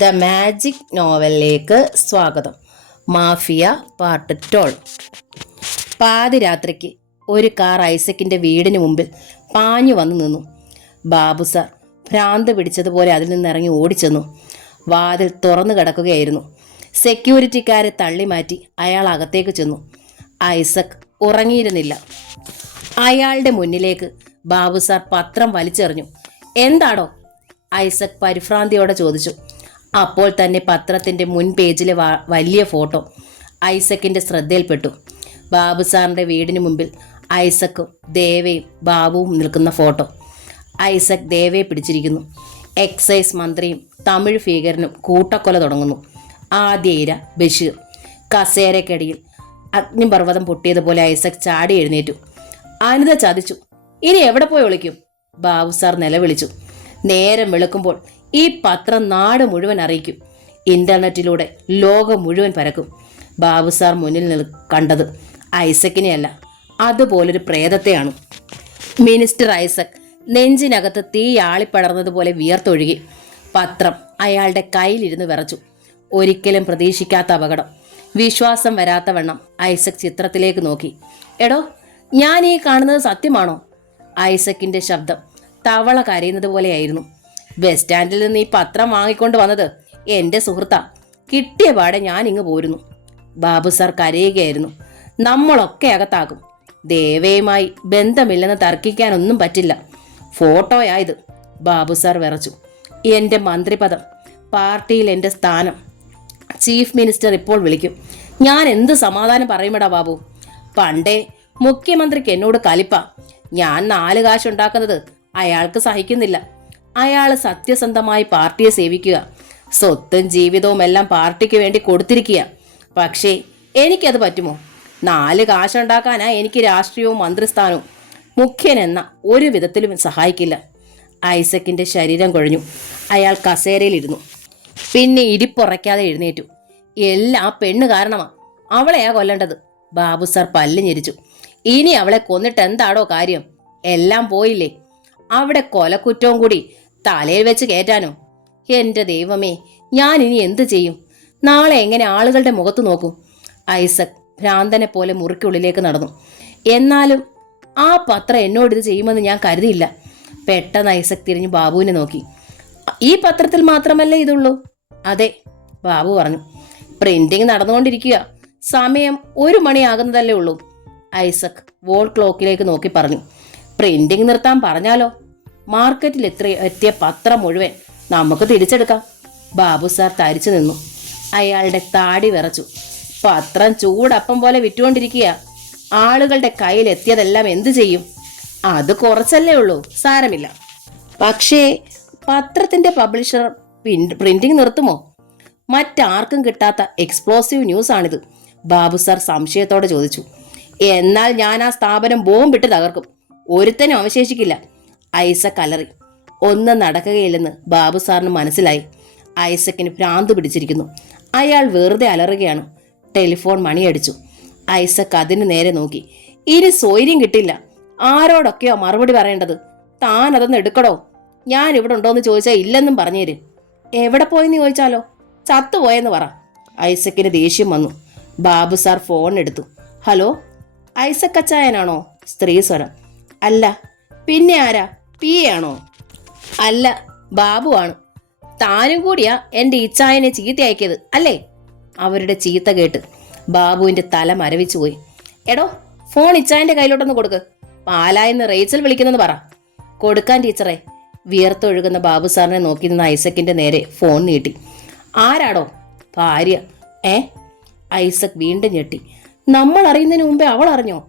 The magic നോവലിലേക്ക് സ്വാഗതം. Mafia part 12. പാതിരാത്രിക്ക് ഒരു car ഐസക്കിൻ്റെ വീടിന് മുമ്പിൽ പാഞ്ഞു വന്നു നിന്നു. ബാബു സാർ ഭ്രാന്ത് പിടിച്ചതുപോലെ അതിൽ നിന്നിറങ്ങി ഓടിച്ചെന്നു. വാതിൽ തുറന്നു കിടക്കുകയായിരുന്നു. സെക്യൂരിറ്റിക്കാരെ തള്ളി മാറ്റി അയാൾ അകത്തേക്ക് ചെന്നു. ഐസക് ഉറങ്ങിയിരുന്നില്ല. അയാളുടെ മുന്നിലേക്ക് ബാബു സാർ പത്രം വലിച്ചെറിഞ്ഞു. എന്താടോ? ഐസക് പരിഭ്രാന്തിയോടെ ചോദിച്ചു. അപ്പോൾ തന്നെ പത്രത്തിൻ്റെ മുൻ പേജിലെ വലിയ ഫോട്ടോ ഐസക്കിൻ്റെ ശ്രദ്ധയിൽപ്പെട്ടു. ബാബു സാറിൻ്റെ വീടിന് മുമ്പിൽ ഐസക്കും ദേവയും ബാബുവും നിൽക്കുന്ന ഫോട്ടോ. ഐസക് ദേവയെ പിടിച്ചിരിക്കുന്നു. എക്സൈസ് മന്ത്രിയും തമിഴ് ഭീകരനും കൂട്ടക്കൊല തുടങ്ങുന്നു. ആദ്യ ഇര ബഷീർ. കസേരക്കടിയിൽ അഗ്നിപർവ്വതം പൊട്ടിയതുപോലെ ഐസക് ചാടി എഴുന്നേറ്റു. അനിത ചതിച്ചു. ഇനി എവിടെ പോയി ഒളിക്കും? ബാബു സാർ നിലവിളിച്ചു. നേരം വെളുക്കുമ്പോൾ ഈ പത്രം നാട് മുഴുവൻ അറിയിക്കും. ഇന്റർനെറ്റിലൂടെ ലോകം മുഴുവൻ പരക്കും. ബാബു സാർ മുന്നിൽ കണ്ടത് ഐസക്കിനെയല്ല, അതുപോലൊരു പ്രേതത്തെയാണ്. മിനിസ്റ്റർ ഐസക് നെഞ്ചിനകത്ത് തീ ആളിപ്പടർന്നതുപോലെ വിയർത്തൊഴുകി. പത്രം അയാളുടെ കയ്യിലിരുന്ന് വിറച്ചു. ഒരിക്കലും പ്രതീക്ഷിക്കാത്ത അപകടം. വിശ്വാസം വരാത്തവണ്ണം ഐസക് ചിത്രത്തിലേക്ക് നോക്കി. എടോ, ഞാൻ ഈ കാണുന്നത് സത്യമാണോ? ഐസക്കിന്റെ ശബ്ദം തവള കരയുന്നത് പോലെയായിരുന്നു. ബസ് സ്റ്റാൻഡിൽ നിന്ന് ഈ പത്രം വാങ്ങിക്കൊണ്ട് വന്നത് എൻ്റെ സുഹൃത്താ. കിട്ടിയ പാടെ ഞാൻ ഇങ്ങ് പോരുന്നു. ബാബു സാർ കരയുകയായിരുന്നു. നമ്മളൊക്കെ അകത്താകും. ദേവയുമായി ബന്ധമില്ലെന്ന് തർക്കിക്കാനൊന്നും പറ്റില്ല. ഫോട്ടോയായത്. ബാബു സാർ വിറച്ചു. എൻ്റെ മന്ത്രിപദം, പാർട്ടിയിൽ എൻ്റെ സ്ഥാനം, ചീഫ് മിനിസ്റ്റർ ഇപ്പോൾ വിളിക്കും. ഞാൻ എന്ത് സമാധാനം പറയുമെടാ ബാബു? പണ്ടേ മുഖ്യമന്ത്രിക്ക് എന്നോട് കലിപ്പ. ഞാൻ 4 കാശുണ്ടാക്കുന്നത് അയാൾക്ക് സഹിക്കുന്നില്ല. അയാൾ സത്യസന്ധമായി പാർട്ടിയെ സേവിക്കുക, സ്വത്തും ജീവിതവും എല്ലാം പാർട്ടിക്ക് വേണ്ടി കൊടുത്തിരിക്കുക. പക്ഷേ എനിക്കത് പറ്റുമോ? 4 കാശുണ്ടാക്കാനാ എനിക്ക് രാഷ്ട്രീയവും മന്ത്രിസ്ഥാനവും. മുഖ്യനെന്ന ഒരു വിധത്തിലും സഹായിക്കില്ല. ഐസക്കിന്റെ ശരീരം കുഴഞ്ഞു. അയാൾ കസേരയിലിരുന്നു. പിന്നെ ഇരിപ്പുറയ്ക്കാതെ എഴുന്നേറ്റു. എല്ലാം പെണ്ണ് കാരണമാ. അവളെയാ കൊല്ലേണ്ടത്. ബാബു സാർ പല്ല് ഞെരിച്ചു. ഇനി അവളെ കൊന്നിട്ട് എന്താടോ കാര്യം? എല്ലാം പോയില്ലേ. അവിടെ കൊലക്കുറ്റവും കൂടി തലയിൽ വെച്ച് കയറ്റാനോ? എൻ്റെ ദൈവമേ, ഞാൻ ഇനി എന്ത് ചെയ്യും? നാളെ എങ്ങനെ ആളുകളുടെ മുഖത്ത് നോക്കും? ഐസക് ഭ്രാന്തനെ പോലെ മുറിക്കുള്ളിലേക്ക് നടന്നു. എന്നാലും ആ പത്രം എന്നോടിത് ചെയ്യുമെന്ന് ഞാൻ കരുതിയില്ല. പെട്ടെന്ന് ഐസക് തിരിഞ്ഞ് ബാബുവിനെ നോക്കി. ഈ പത്രത്തിൽ മാത്രമല്ലേ ഇതുള്ളൂ? അതെ, ബാബു പറഞ്ഞു. പ്രിന്റിംഗ് നടന്നുകൊണ്ടിരിക്കുക. സമയം 1 മണിയാകുന്നതല്ലേ ഉള്ളൂ. ഐസക് വോൾ ക്ലോക്കിലേക്ക് നോക്കി പറഞ്ഞു. പ്രിന്റിംഗ് നിർത്താൻ പറഞ്ഞാലോ? മാർക്കറ്റിൽ എത്തിയ പത്രം മുഴുവൻ നമുക്ക് തിരിച്ചെടുക്കാം. ബാബു സാർ തരിച്ചു നിന്നു. അയാളുടെ താടി വിറച്ചു. പത്രം ചൂടപ്പം പോലെ വിറ്റുകൊണ്ടിരിക്കുക. ആളുകളുടെ കയ്യിൽ എത്തിയതെല്ലാം എന്തു ചെയ്യും? അത് കുറച്ചല്ലേ ഉള്ളൂ, സാരമില്ല. പക്ഷേ പത്രത്തിന്റെ പബ്ലിഷർ പ്രിന്റിംഗ് നിർത്തുമോ? മറ്റാർക്കും കിട്ടാത്ത എക്സ്പ്ലോസീവ് ന്യൂസ് ആണിത്. ബാബു സാർ സംശയത്തോടെ ചോദിച്ചു. എന്നാൽ ഞാൻ ആ സ്ഥാപനം ബോംബിട്ട് തകർക്കും. ഒരുത്തനും അവശേഷിക്കില്ല. ഐസക് അലറി. ഒന്നും നടക്കുകയില്ലെന്ന് ബാബു സാറിന് മനസ്സിലായി. ഐസക്കിന് ഭ്രാന്ത് പിടിച്ചിരിക്കുന്നു. അയാൾ വെറുതെ അലറുകയാണ്. ടെലിഫോൺ മണിയടിച്ചു. ഐസക് അതിന് നേരെ നോക്കി. ഇനി സ്വൈര്യം കിട്ടില്ല. ആരോടൊക്കെയോ മറുപടി പറയേണ്ടത്. താൻ അതൊന്ന് എടുക്കടോ. ഞാൻ ഇവിടെ ഉണ്ടോയെന്ന് ചോദിച്ചാൽ ഇല്ലെന്നും പറഞ്ഞേര്. എവിടെ പോയെന്ന് ചോദിച്ചാലോ? ചത്തുപോയെന്ന് പറ. ഐസക്കിന് ദേഷ്യം വന്നു. ബാബു സാർ ഫോൺ എടുത്തു. ഹലോ, ഐസക് അച്ചായനാണോ? സ്ത്രീ സ്വരം. അല്ല. പിന്നെ ആരാ? പി ആണോ? അല്ല, ബാബു ആണ്. താനും കൂടിയാ എൻ്റെ ഇച്ചായനെ ചീത്ത അയക്കിയത് അല്ലേ? അവരുടെ ചീത്ത കേട്ട് ബാബുവിൻ്റെ തല മരവിച്ചു പോയി. എടോ, ഫോൺ ഇച്ചായൻ്റെ കയ്യിലോട്ടൊന്ന് കൊടുക്ക്. പാലായെന്ന് റേച്ചൽ വിളിക്കുന്നെന്ന് പറ. കൊടുക്കാൻ ടീച്ചറെ. വിയർത്തൊഴുകുന്ന ബാബു സാറിനെ നോക്കി നിന്ന ഐസക്കിൻ്റെ നേരെ ഫോൺ നീട്ടി. ആരാടോ? ഭാര്യ. ഐസക് വീണ്ടും ഞെട്ടി. നമ്മൾ അറിയുന്നതിന് മുമ്പേ അവൾ അറിഞ്ഞോ?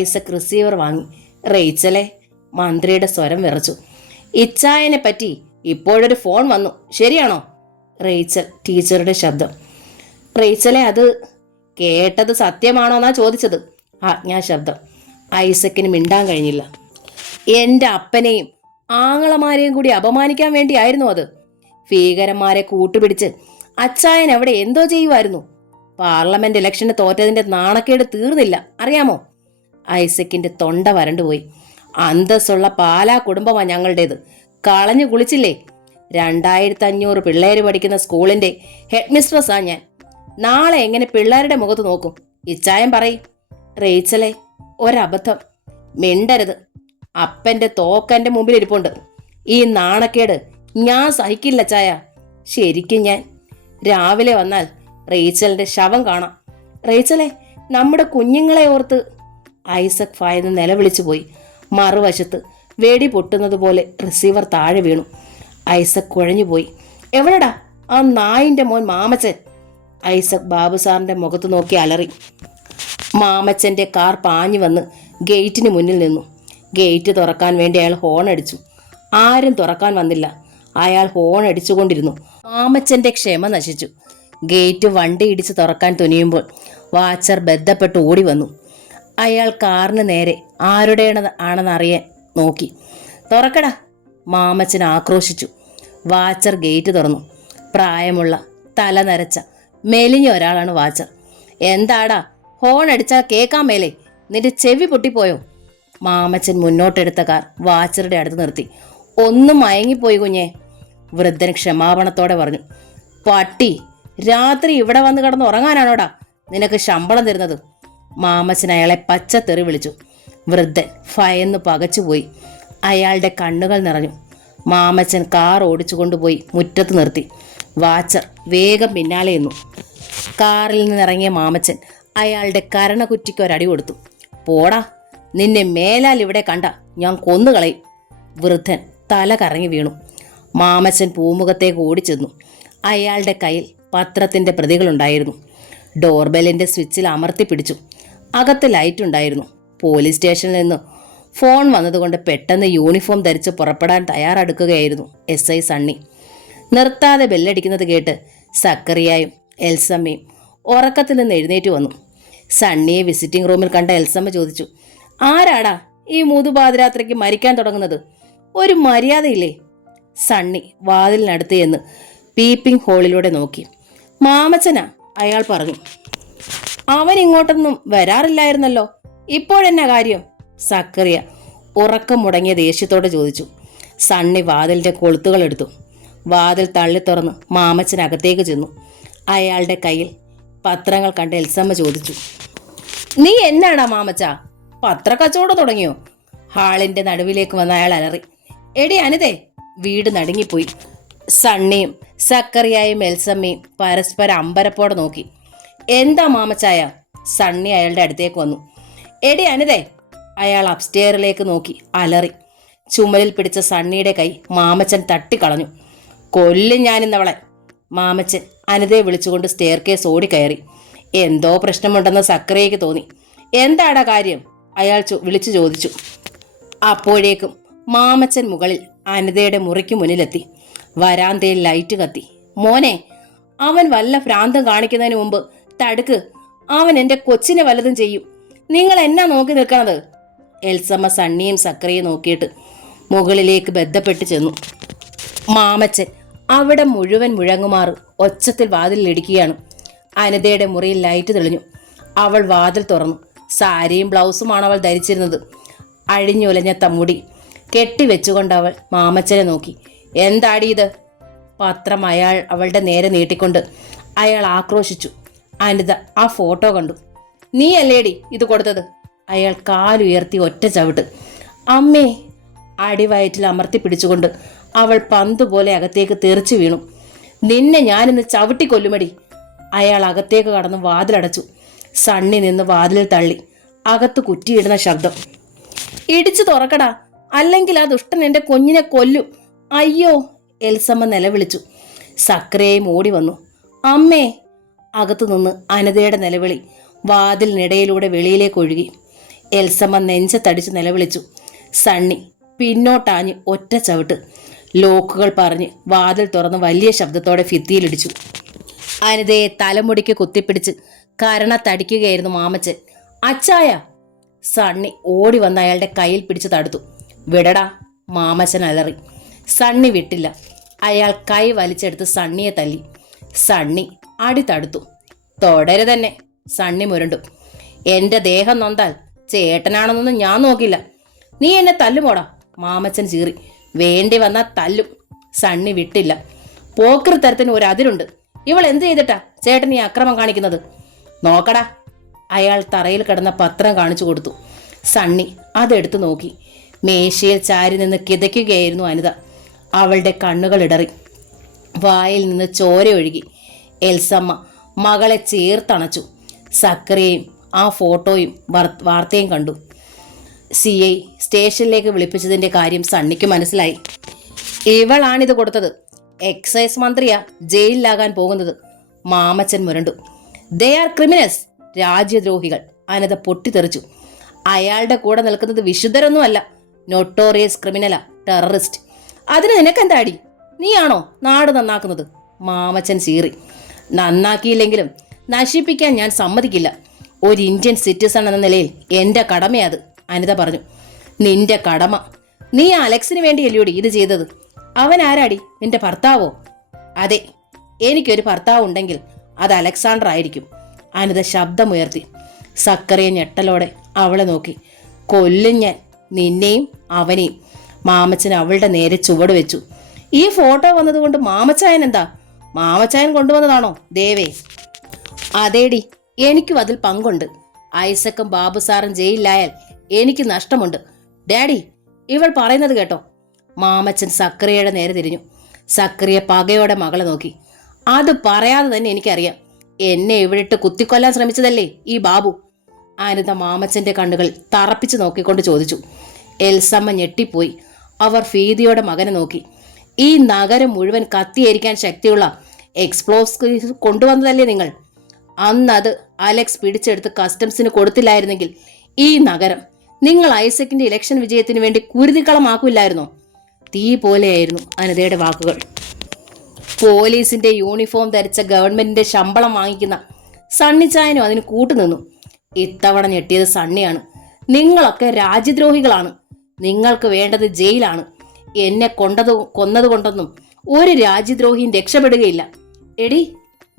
ഐസക് റിസീവർ വാങ്ങി. റേച്ചലെ. മന്ത്രിയുടെ സ്വരം വിറച്ചു. ഇച്ചായനെ പറ്റി ഇപ്പോഴൊരു ഫോൺ വന്നു, ശരിയാണോ? റേച്ചൽ ടീച്ചറുടെ ശബ്ദം. റേച്ചലെ, അത് കേട്ടത് സത്യമാണോന്നാ ചോദിച്ചത്. ആജ്ഞാശബ്ദം. ഐസക്കിന് മിണ്ടാൻ കഴിഞ്ഞില്ല. എൻ്റെ അപ്പനെയും ആങ്ങളമാരെയും കൂടി അപമാനിക്കാൻ വേണ്ടിയായിരുന്നു അത്. ഭീകരന്മാരെ കൂട്ടുപിടിച്ച് അച്ചായൻ അവിടെ എന്തോ ചെയ്യുമായിരുന്നു. പാർലമെന്റ് ഇലക്ഷന് തോറ്റതിന്റെ നാണക്കേട് തീർന്നില്ല, അറിയാമോ? ഐസക്കിന്റെ തൊണ്ട വരണ്ടുപോയി. അന്തസ്സുള്ള പാലാ കുടുംബമാ ഞങ്ങളുടേത്. കളഞ്ഞു കുളിച്ചില്ലേ? 2500 പിള്ളേർ പഠിക്കുന്ന സ്കൂളിന്റെ ഹെഡ് മിസ്ട്രസ്സാ ഞാൻ. നാളെ എങ്ങനെ പിള്ളേരുടെ മുഖത്ത് നോക്കും? ഇച്ചായം പറയും. റേച്ചലെ, ഒരബദ്ധം. മിണ്ടരുത്. അപ്പന്റെ തോക്കന്റെ മുമ്പിൽ ഇരിപ്പുണ്ട്. ഈ നാണക്കേട് ഞാൻ സഹിക്കില്ല ചായ. ശരിക്കും ഞാൻ രാവിലെ വന്നാൽ റേച്ചലിന്റെ ശവം കാണാം. റേച്ചലെ, നമ്മുടെ കുഞ്ഞുങ്ങളെ ഓർത്ത്. ഐസക് ഭയന്ന് നിലവിളിച്ചു പോയി. മറുവശത്ത് വെടി പൊട്ടുന്നത് പോലെ റിസീവർ താഴെ വീണു. ഐസക് കുഴഞ്ഞുപോയി. എവിടെടാ ആ നായിന്റെ മോൻ മാമച്ചൻ? ഐസക് ബാബു സാറിന്റെ മുഖത്ത് നോക്കി അലറി. മാമച്ചന്റെ കാർ പാഞ്ഞു വന്ന് ഗേറ്റിന് മുന്നിൽ നിന്നു. ഗേറ്റ് തുറക്കാൻ വേണ്ടി അയാൾ ഹോൺ അടിച്ചു. ആരും തുറക്കാൻ വന്നില്ല. അയാൾ ഹോൺ അടിച്ചുകൊണ്ടിരുന്നു. മാമച്ചന്റെ ക്ഷമ നശിച്ചു. ഗേറ്റ് വണ്ടി ഇടിച്ച് തുറക്കാൻ തുനിയുമ്പോൾ വാച്ചർ ബന്ധപ്പെട്ട് ഓടി വന്നു. അയാൾ കാറിന് നേരെ ആരുടെ ആണെന്നറിയാൻ നോക്കി. തുറക്കടാ, മാമച്ചൻ ആക്രോശിച്ചു. വാച്ചർ ഗേറ്റ് തുറന്നു. പ്രായമുള്ള, തല നരച്ച, മെലിഞ്ഞ ഒരാളാണ് വാച്ചർ. എന്താടാ, ഹോൺ അടിച്ചാൽ കേൾക്കാൻ മേലേ? നിന്റെ ചെവി പൊട്ടിപ്പോയോ? മാമച്ചൻ മുന്നോട്ടെടുത്ത കാർ വാച്ചറുടെ അടുത്ത് നിർത്തി. ഒന്നും മയങ്ങിപ്പോയി കുഞ്ഞേ, വൃദ്ധൻ ക്ഷമാപണത്തോടെ പറഞ്ഞു. പട്ടി, രാത്രി ഇവിടെ വന്ന് കിടന്ന് ഉറങ്ങാനാണോടാ നിനക്ക് ശമ്പളം തരുന്നത്? മാമച്ചൻ അയാളെ പച്ചത്തെറി വിളിച്ചു. വൃദ്ധൻ ഭയന്ന് പകച്ചുപോയി. അയാളുടെ കണ്ണുകൾ നിറഞ്ഞു. മാമച്ചൻ കാർ ഓടിച്ചു കൊണ്ടുപോയി മുറ്റത്ത് നിർത്തി. വാച്ചർ വേഗം പിന്നാലെ നിന്നു. കാറിൽ നിന്നിറങ്ങിയ മാമച്ചൻ അയാളുടെ കരണകുറ്റിക്ക് ഒരടി കൊടുത്തു. പോടാ, നിന്നെ മേലാൽ ഇവിടെ കണ്ട ഞാൻ കൊന്നുകളയും. വൃദ്ധൻ തല കറങ്ങി വീണു. മാമച്ചൻ പൂമുഖത്തേക്ക് ഓടിച്ചെന്നു. അയാളുടെ കയ്യിൽ പത്രത്തിന്റെ പ്രതികളുണ്ടായിരുന്നു. ഡോർബെല്ലിന്റെ സ്വിച്ചിൽ അമർത്തി പിടിച്ചു. അകത്ത് ലൈറ്റ് ഉണ്ടായിരുന്നു. പോലീസ് സ്റ്റേഷനിൽ നിന്ന് ഫോൺ വന്നതുകൊണ്ട് പെട്ടെന്ന് യൂണിഫോം ധരിച്ച് പുറപ്പെടാൻ തയ്യാറെടുക്കുകയായിരുന്നു SI സണ്ണി. നിർത്താതെ ബെല്ലടിക്കുന്നത് കേട്ട് സക്കറിയായും എൽസമ്മയും ഉറക്കത്തിൽ നിന്ന് എഴുന്നേറ്റ് വന്നു. സണ്ണിയെ വിസിറ്റിംഗ് റൂമിൽ കണ്ട എൽസമ്മ ചോദിച്ചു, ആരാടാ ഈ മുതുപാതിരാത്രിക്ക് മരിക്കാൻ തുടങ്ങുന്നത്? ഒരു മര്യാദയില്ലേ? സണ്ണി വാതിലിനടുത്ത് എന്ന് പീപ്പിംഗ് ഹോളിലൂടെ നോക്കി. മാമച്ചനാ, അയാൾ പറഞ്ഞു. അവൻ ഇങ്ങോട്ടൊന്നും വരാറില്ലായിരുന്നല്ലോ, ഇപ്പോഴെന്നാ കാര്യം? സക്കറിയ ഉറക്കം മുടങ്ങിയ ദേഷ്യത്തോടെ ചോദിച്ചു. സണ്ണി വാതിലിന്റെ കൊളുത്തുകൾ എടുത്തു. വാതിൽ തള്ളി തുറന്ന് മാമച്ചനകത്തേക്ക് ചെന്നു. അയാളുടെ കയ്യിൽ പത്രങ്ങൾ കണ്ട് എൽസമ്മ ചോദിച്ചു, നീ എന്നാടാ മാമച്ച, പത്രക്കച്ചവടം തുടങ്ങിയോ? ഹാളിന്റെ നടുവിലേക്ക് വന്ന അയാൾ അലറി. എടി അനിതേ, വീട് നടുങ്ങിപ്പോയി. സണ്ണിയും സക്കറിയായും എൽസമ്മയും പരസ്പരം അമ്പരപ്പോടെ നോക്കി. എന്താ മാമച്ചായ? സണ്ണി അയാളുടെ അടുത്തേക്ക് വന്നു. എടി അനിതേ, അയാൾ അപ്സ്റ്റെയറിലേക്ക് നോക്കി അലറി. ചുമലിൽ പിടിച്ച സണ്ണിയുടെ കൈ മാമച്ചൻ തട്ടിക്കളഞ്ഞു. കൊല്ലും ഞാനിന്നവളെ. മാമച്ചൻ അനിതയെ വിളിച്ചുകൊണ്ട് സ്റ്റെയർ കേസ് ഓടിക്കയറി. എന്തോ പ്രശ്നമുണ്ടെന്ന് സക്കറിയയ്ക്ക് തോന്നി. എന്താടാ കാര്യം? അയാൾ വിളിച്ചു ചോദിച്ചു. അപ്പോഴേക്കും മാമച്ചൻ മുകളിൽ അനിതയുടെ മുറിക്ക് മുന്നിലെത്തി. വരാന്തയിൽ ലൈറ്റ് കത്തി. മോനെ, അവൻ വല്ല ഭ്രാന്തം കാണിക്കുന്നതിന് മുമ്പ് തടുക്ക്. അവൻ എൻ്റെ കൊച്ചിനെ വല്ലതും ചെയ്യും. നിങ്ങൾ എന്നാ നോക്കി നിൽക്കണത്? എൽസമ്മ സണ്ണിയും സക്കറിയും നോക്കിയിട്ട് മുകളിലേക്ക് ബന്ധപ്പെട്ട് ചെന്നു. മാമച്ചൻ അവിടെ മുഴുവൻ മുഴങ്ങുമാറ് ഒച്ചത്തിൽ വാതിലിടിക്കുകയാണ്. അനിതയുടെ മുറിയിൽ ലൈറ്റ് തെളിഞ്ഞു. അവൾ വാതിൽ തുറന്നു. സാരിയും ബ്ലൗസുമാണ് അവൾ ധരിച്ചിരുന്നത്. അഴിഞ്ഞുലഞ്ഞ തമ്മുടി കെട്ടിവെച്ചുകൊണ്ട് അവൾ മാമച്ചനെ നോക്കി. എന്താടി ഇത്? പത്രം അവളുടെ നേരെ നീട്ടിക്കൊണ്ട് അയാൾ ആക്രോശിച്ചു. അനിത ആ ഫോട്ടോ കണ്ടു. നീ അല്ലേടി ഇത് കൊടുത്തത്? അയാൾ കാലുയർത്തി ഒറ്റ ചവിട്ട്. അമ്മേ! അടിവയറ്റിൽ അമർത്തി പിടിച്ചുകൊണ്ട് അവൾ പന്തുപോലെ അകത്തേക്ക് തെറിച്ചു വീണു. നിന്നെ ഞാനിന്ന് ചവിട്ടിക്കൊല്ലുമടി. അയാൾ അകത്തേക്ക് കടന്ന് വാതിലടച്ചു. സണ്ണി നിന്ന് വാതിലിൽ തള്ളി. അകത്ത് കുറ്റിയിടുന്ന ശബ്ദം. ഇടിച്ചു തുറക്കടാ, അല്ലെങ്കിൽ ആ ദുഷ്ടൻ എൻ്റെ കുഞ്ഞിനെ കൊല്ലും. അയ്യോ! എൽസമ്മ നിലവിളിച്ചു. സക്രയും ഓടി വന്നു. അമ്മേ! അകത്തുനിന്ന് അനിതയുടെ നിലവിളി വാതിലിനിടയിലൂടെ വെളിയിലേക്ക് ഒഴുകി. എൽസമ്മ നെഞ്ചത്തടിച്ച് നിലവിളിച്ചു. സണ്ണി പിന്നോട്ടാഞ്ഞ് ഒറ്റ ചവിട്ട്. ലോക്കുകൾ പറഞ്ഞ് വാതിൽ തുറന്ന് വലിയ ശബ്ദത്തോടെ ഭിത്തിയിലിടിച്ചു. അനിതയെ തലമുടിക്ക് കുത്തിപ്പിടിച്ച് കരണത്തടിക്കുകയായിരുന്നു മാമച്ചൻ. അച്ചായ! സണ്ണി ഓടി വന്ന് അയാളുടെ കയ്യിൽ പിടിച്ച് തടുത്തു. വിടടാ! മാമച്ചൻ അലറി. സണ്ണി വിട്ടില്ല. അയാൾ കൈ വലിച്ചെടുത്ത് സണ്ണിയെ തല്ലി. സണ്ണി അടി തടുത്തു. തുടരു തന്നെ! സണ്ണി മുരണ്ടു. എന്റെ ദേഹം നൊന്താൽ ചേട്ടനാണെന്നൊന്നും ഞാൻ നോക്കില്ല. നീ എന്നെ തല്ലുമോടാ! മാമച്ചൻ ചീറി. വേണ്ടി വന്നാൽ തല്ലും. സണ്ണി വിട്ടില്ല. പോക്കൃത്തരത്തിന് ഒരു അതിരുണ്ട്. ഇവൾ എന്ത് ചെയ്തിട്ടാ ചേട്ടൻ ഈ അക്രമം കാണിക്കുന്നത്? നോക്കടാ. അയാൾ തറയിൽ കിടന്ന പത്രം കാണിച്ചു കൊടുത്തു. സണ്ണി അതെടുത്തു നോക്കി. മേശയിൽ ചാരി നിന്ന് കിതയ്ക്കുകയായിരുന്നു അനിത. അവളുടെ കണ്ണുകൾ ഇടറി, വായിൽ നിന്ന് ചോര ഒഴുകി. എൽസമ്മ മകളെ ചേർത്തണച്ചു. സക്കറിയയും ആ ഫോട്ടോയും വാർത്തയും കണ്ടു. CI സ്റ്റേഷനിലേക്ക് വിളിപ്പിച്ചതിന്റെ കാര്യം സണ്ണിക്ക് മനസ്സിലായി. ഇവളാണിത് കൊടുത്തത്. എക്സൈസ് മന്ത്രിയാ ജയിലിലാകാൻ പോകുന്നത്. മാമച്ചൻ മുരണ്ടു. ദേ ആർ ക്രിമിനൽസ്, രാജ്യദ്രോഹികൾ. അനിത പൊട്ടിത്തെറിച്ചു. അയാളുടെ കൂടെ നിൽക്കുന്നത് വിശുദ്ധരൊന്നുമല്ല, നൊട്ടോറിയസ് ക്രിമിനലാ, ടെററിസ്റ്റ്. അതിന് നിനക്കെന്താടി? നീയാണോ നാട് നന്നാക്കുന്നത്? മാമച്ചൻ ചീറി. നന്നാക്കിയില്ലെങ്കിലും നശിപ്പിക്കാൻ ഞാൻ സമ്മതിക്കില്ല. ഒരു ഇന്ത്യൻ സിറ്റിസൺ എന്ന നിലയിൽ എൻ്റെ കടമയത്, അനിത പറഞ്ഞു. നിന്റെ കടമ? നീ അലക്സിന് വേണ്ടിയല്ലോടി ഇത് ചെയ്തത്? അവൻ ആരാടി? നിന്റെ ഭർത്താവോ? അതെ, എനിക്കൊരു ഭർത്താവ് ഉണ്ടെങ്കിൽ അത് അലക്സാണ്ടർ ആയിരിക്കും, അനിത ശബ്ദമുയർത്തി. സക്കറിയ ഞെട്ടലോടെ അവളെ നോക്കി. കൊല്ലും ഞാൻ, നിന്നെയും അവനെയും. മാമച്ചൻ അവളുടെ നേരെ ചുവട് വെച്ചു. ഈ ഫോട്ടോ വന്നതുകൊണ്ട് മാമച്ചായൻ എന്താ? മാമച്ചായൻ കൊണ്ടുവന്നതാണോ ദേവേ? അതേടി, എനിക്കും അതിൽ പങ്കുണ്ട്. ഐസക്കും ബാബു സാറും ജയിലിലായാൽ എനിക്ക് നഷ്ടമുണ്ട്. ഡാഡി, ഇവൾ പറയുന്നത് കേട്ടോ? മാമച്ചൻ സക്കറിയയുടെ നേരെ തിരിഞ്ഞു. സക്കറിയ പകയോടെ മകളെ നോക്കി. അത് പറയാതെ തന്നെ എനിക്കറിയാം. എന്നെ ഇവിടിട്ട് കുത്തിക്കൊല്ലാൻ ശ്രമിച്ചതല്ലേ ഈ ബാബു? അനിത മാമച്ചന്റെ കണ്ണുകൾ തറപ്പിച്ച് നോക്കിക്കൊണ്ട് ചോദിച്ചു. എൽസമ്മ ഞെട്ടിപ്പോയി. അവർ ഭീതിയോടെ മകനെ നോക്കി. ഈ നഗരം മുഴുവൻ കത്തിയേരിക്കാൻ ശക്തിയുള്ള എക്സ്പ്ലോസീവ് കൊണ്ടുവന്നതല്ലേ നിങ്ങൾ? അന്നത് അലക്സ് പിടിച്ചെടുത്ത് കസ്റ്റംസിന് കൊടുത്തില്ലായിരുന്നെങ്കിൽ ഈ നഗരം നിങ്ങൾ ഐസക്കിന്റെ ഇലക്ഷൻ വിജയത്തിന് വേണ്ടി കുരുതിക്കളമാക്കില്ലായിരുന്നോ? തീ പോലെയായിരുന്നു അനിതയുടെ വാക്കുകൾ. പോലീസിന്റെ യൂണിഫോം ധരിച്ച ഗവൺമെന്റിന്റെ ശമ്പളം വാങ്ങിക്കുന്ന സണ്ണിച്ചായനും അതിന് കൂട്ടുനിന്നു. ഇത്തവണ ഞെട്ടിയത് സണ്ണിയാണ്. നിങ്ങളൊക്കെ രാജ്യദ്രോഹികളാണ്. നിങ്ങൾക്ക് വേണ്ടത് ജയിലാണ്. എന്നെ കൊന്നതുകൊണ്ടൊന്നും ഒരു രാജ്യദ്രോഹിയും രക്ഷപ്പെടുകയില്ല. എടി,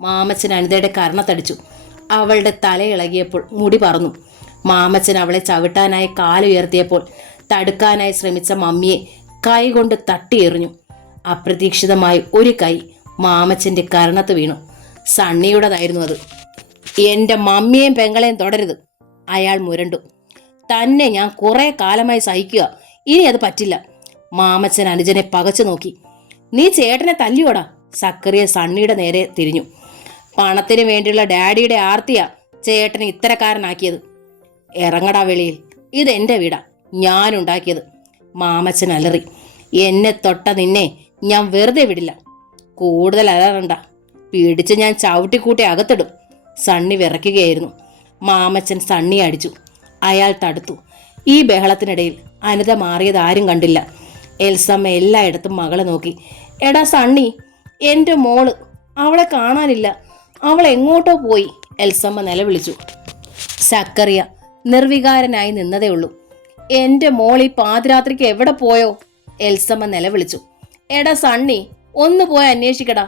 മാമച്ചൻ അനിതയുടെ കർണത്തടിച്ചു. അവളുടെ തലയിളകിയപ്പോൾ മുടി പറന്നു. മാമച്ചൻ അവളെ ചവിട്ടാനായി കാലുയർത്തിയപ്പോൾ തടുക്കാനായി ശ്രമിച്ച മമ്മിയെ കൈകൊണ്ട് തട്ടിയെറിഞ്ഞു. അപ്രതീക്ഷിതമായി ഒരു കൈ മാമച്ചന്റെ കർണത്ത് വീണു. സണ്ണിയുടേതായിരുന്നു അത്. എൻ്റെ മമ്മിയെയും പെങ്ങളെയും തുടരുത്, അയാൾ മുരണ്ടു. തന്നെ ഞാൻ കുറെ കാലമായി സഹിക്കുക, ഇനി അത് പറ്റില്ല. മാമച്ചൻ അനുജനെ പകച്ചു നോക്കി. നീ ചേട്ടനെ തല്ലിയോടാ? സക്കറിയ സണ്ണിയുടെ നേരെ തിരിഞ്ഞു. പണത്തിന് വേണ്ടിയുള്ള ഡാഡിയുടെ ആർത്തിയാ ചേട്ടനെ ഇത്തരക്കാരനാക്കിയത്. ഇറങ്ങടാ വെളിയിൽ, ഇതെന്റെ വീടാ, ഞാനുണ്ടാക്കിയത്. മാമച്ചൻ അലറി. എന്നെ തൊട്ട നിന്നെ ഞാൻ വെറുതെ വിടില്ല. കൂടുതൽ അലറണ്ട, പിടിച്ച് ഞാൻ ചവിട്ടിക്കൂട്ടി അകത്തിടും. സണ്ണി വിറയ്ക്കുകയായിരുന്നു. മാമച്ചൻ സണ്ണിയെ അടിച്ചു. അയാൾ തടുത്തു. ഈ ബഹളത്തിനിടയിൽ അനിത മാറിയത് ആരും കണ്ടില്ല. എൽസമ്മ എല്ലായിടത്തും മകളെ നോക്കി. എടാ സണ്ണി, എൻ്റെ മോള്, അവളെ കാണാനില്ല, അവൾ എങ്ങോട്ടോ പോയി, എൽസമ്മ നിലവിളിച്ചു. സക്കറിയ നിർവികാരനായി നിന്നതേ ഉള്ളൂ. എൻ്റെ മോൾ ഈ പാതിരാത്രിക്ക് എവിടെ പോയോ? എൽസമ്മ നിലവിളിച്ചു. എടാ സണ്ണി, ഒന്ന് പോയി അന്വേഷിക്കടാ.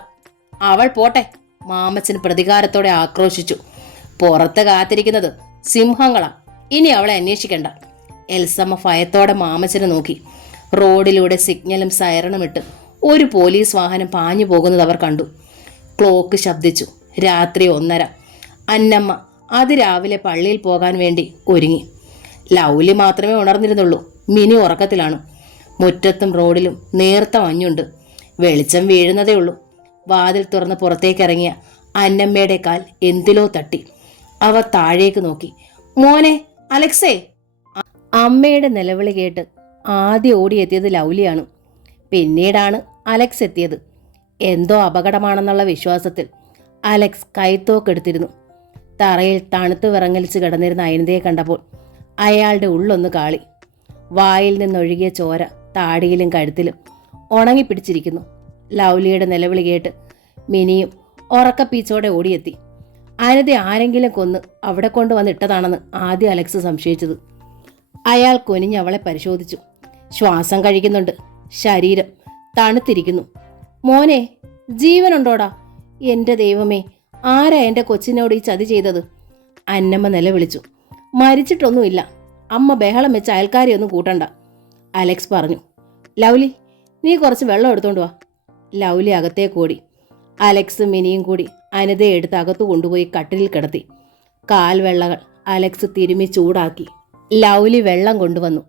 അവൾ പോട്ടെ, മാമച്ചൻ പ്രതികാരത്തോടെ ആക്രോശിച്ചു. പുറത്ത് കാത്തിരിക്കുന്നത് സിംഹങ്ങളാ, ഇനി അവളെ അന്വേഷിക്കണ്ട. എൽസമ്മ ഭയത്തോടെ മാമച്ചനെ നോക്കി. റോഡിലൂടെ സിഗ്നലും സൈറണും ഇട്ട് ഒരു പോലീസ് വാഹനം പാഞ്ഞു പോകുന്നത് അവർ കണ്ടു. ക്ലോക്ക് ശബ്ദിച്ചു. രാത്രി 1:30. അന്നമ്മ അതിരാവിലെ പള്ളിയിൽ പോകാൻ വേണ്ടി ഒരുങ്ങി. ലൗലി മാത്രമേ ഉണർന്നിരുന്നുള്ളൂ. മിനി ഉറക്കത്തിലാണ്. മുറ്റത്തും റോഡിലും നേർത്ത മഞ്ഞുണ്ട്. വെളിച്ചം വീഴുന്നതേ ഉള്ളൂ. വാതിൽ തുറന്ന് പുറത്തേക്കിറങ്ങിയ അന്നമ്മയുടെ കാൽ എന്തിലോ തട്ടി. അവർ താഴേക്ക് നോക്കി. മോനെ, അലക്സേ! അമ്മയുടെ നിലവിളി കേട്ട് ആദ്യം ഓടിയെത്തിയത് ലൗലിയാണ്. പിന്നീടാണ് അലക്സ് എത്തിയത്. എന്തോ അപകടമാണെന്നുള്ള വിശ്വാസത്തിൽ അലക്സ് കൈത്തോക്കെടുത്തിരുന്നു. തറയിൽ തണുത്ത് വിറങ്ങലിച്ച് കിടന്നിരുന്ന അനിതയെ കണ്ടപ്പോൾ അയാളുടെ ഉള്ളൊന്ന് കാളി. വായിൽ നിന്നൊഴുകിയ ചോര താടിയിലും കഴുത്തിലും ഉണങ്ങിപ്പിടിച്ചിരിക്കുന്നു. ലൗലിയുടെ നിലവിളി കേട്ട് മിനിയും ഉറക്കപ്പീച്ചോടെ ഓടിയെത്തി. അനിത ആരെങ്കിലും കൊന്ന് അവിടെ കൊണ്ടുവന്നിട്ടതാണെന്ന് ആദ്യം അലക്സ് സംശയിച്ചത്. അയാൾ കുനിഞ്ഞ് അവളെ പരിശോധിച്ചു. ശ്വാസം കഴിക്കുന്നുണ്ട്. ശരീരം തണുത്തിരിക്കുന്നു. മോനെ, ജീവനുണ്ടോടാ? എൻ്റെ ദൈവമേ, ആരാ എൻ്റെ കൊച്ചിനോട് ഈ ചതി ചെയ്തത്? അന്നമ്മ നിലവിളിച്ചു. മരിച്ചിട്ടൊന്നുമില്ല. അമ്മ ബഹളം വെച്ച് അയൽക്കാരെ ഒന്നും കൂട്ടണ്ട, അലക്സ് പറഞ്ഞു. ലൗലി, നീ കുറച്ച് വെള്ളം എടുത്തോണ്ട് വാ, ലൗലി അകത്തേക്ക് ഓടി. അലക്സും മിനിയും കൂടി അനിതയെ എടുത്ത് അകത്തു കൊണ്ടുപോയി കട്ടിലിൽ കിടത്തി. കാൽവെള്ളകൾ അലക്സ് തിരുമ്മി ചൂടാക്കി. ലൗലി വെള്ളം കൊണ്ടുവന്നു.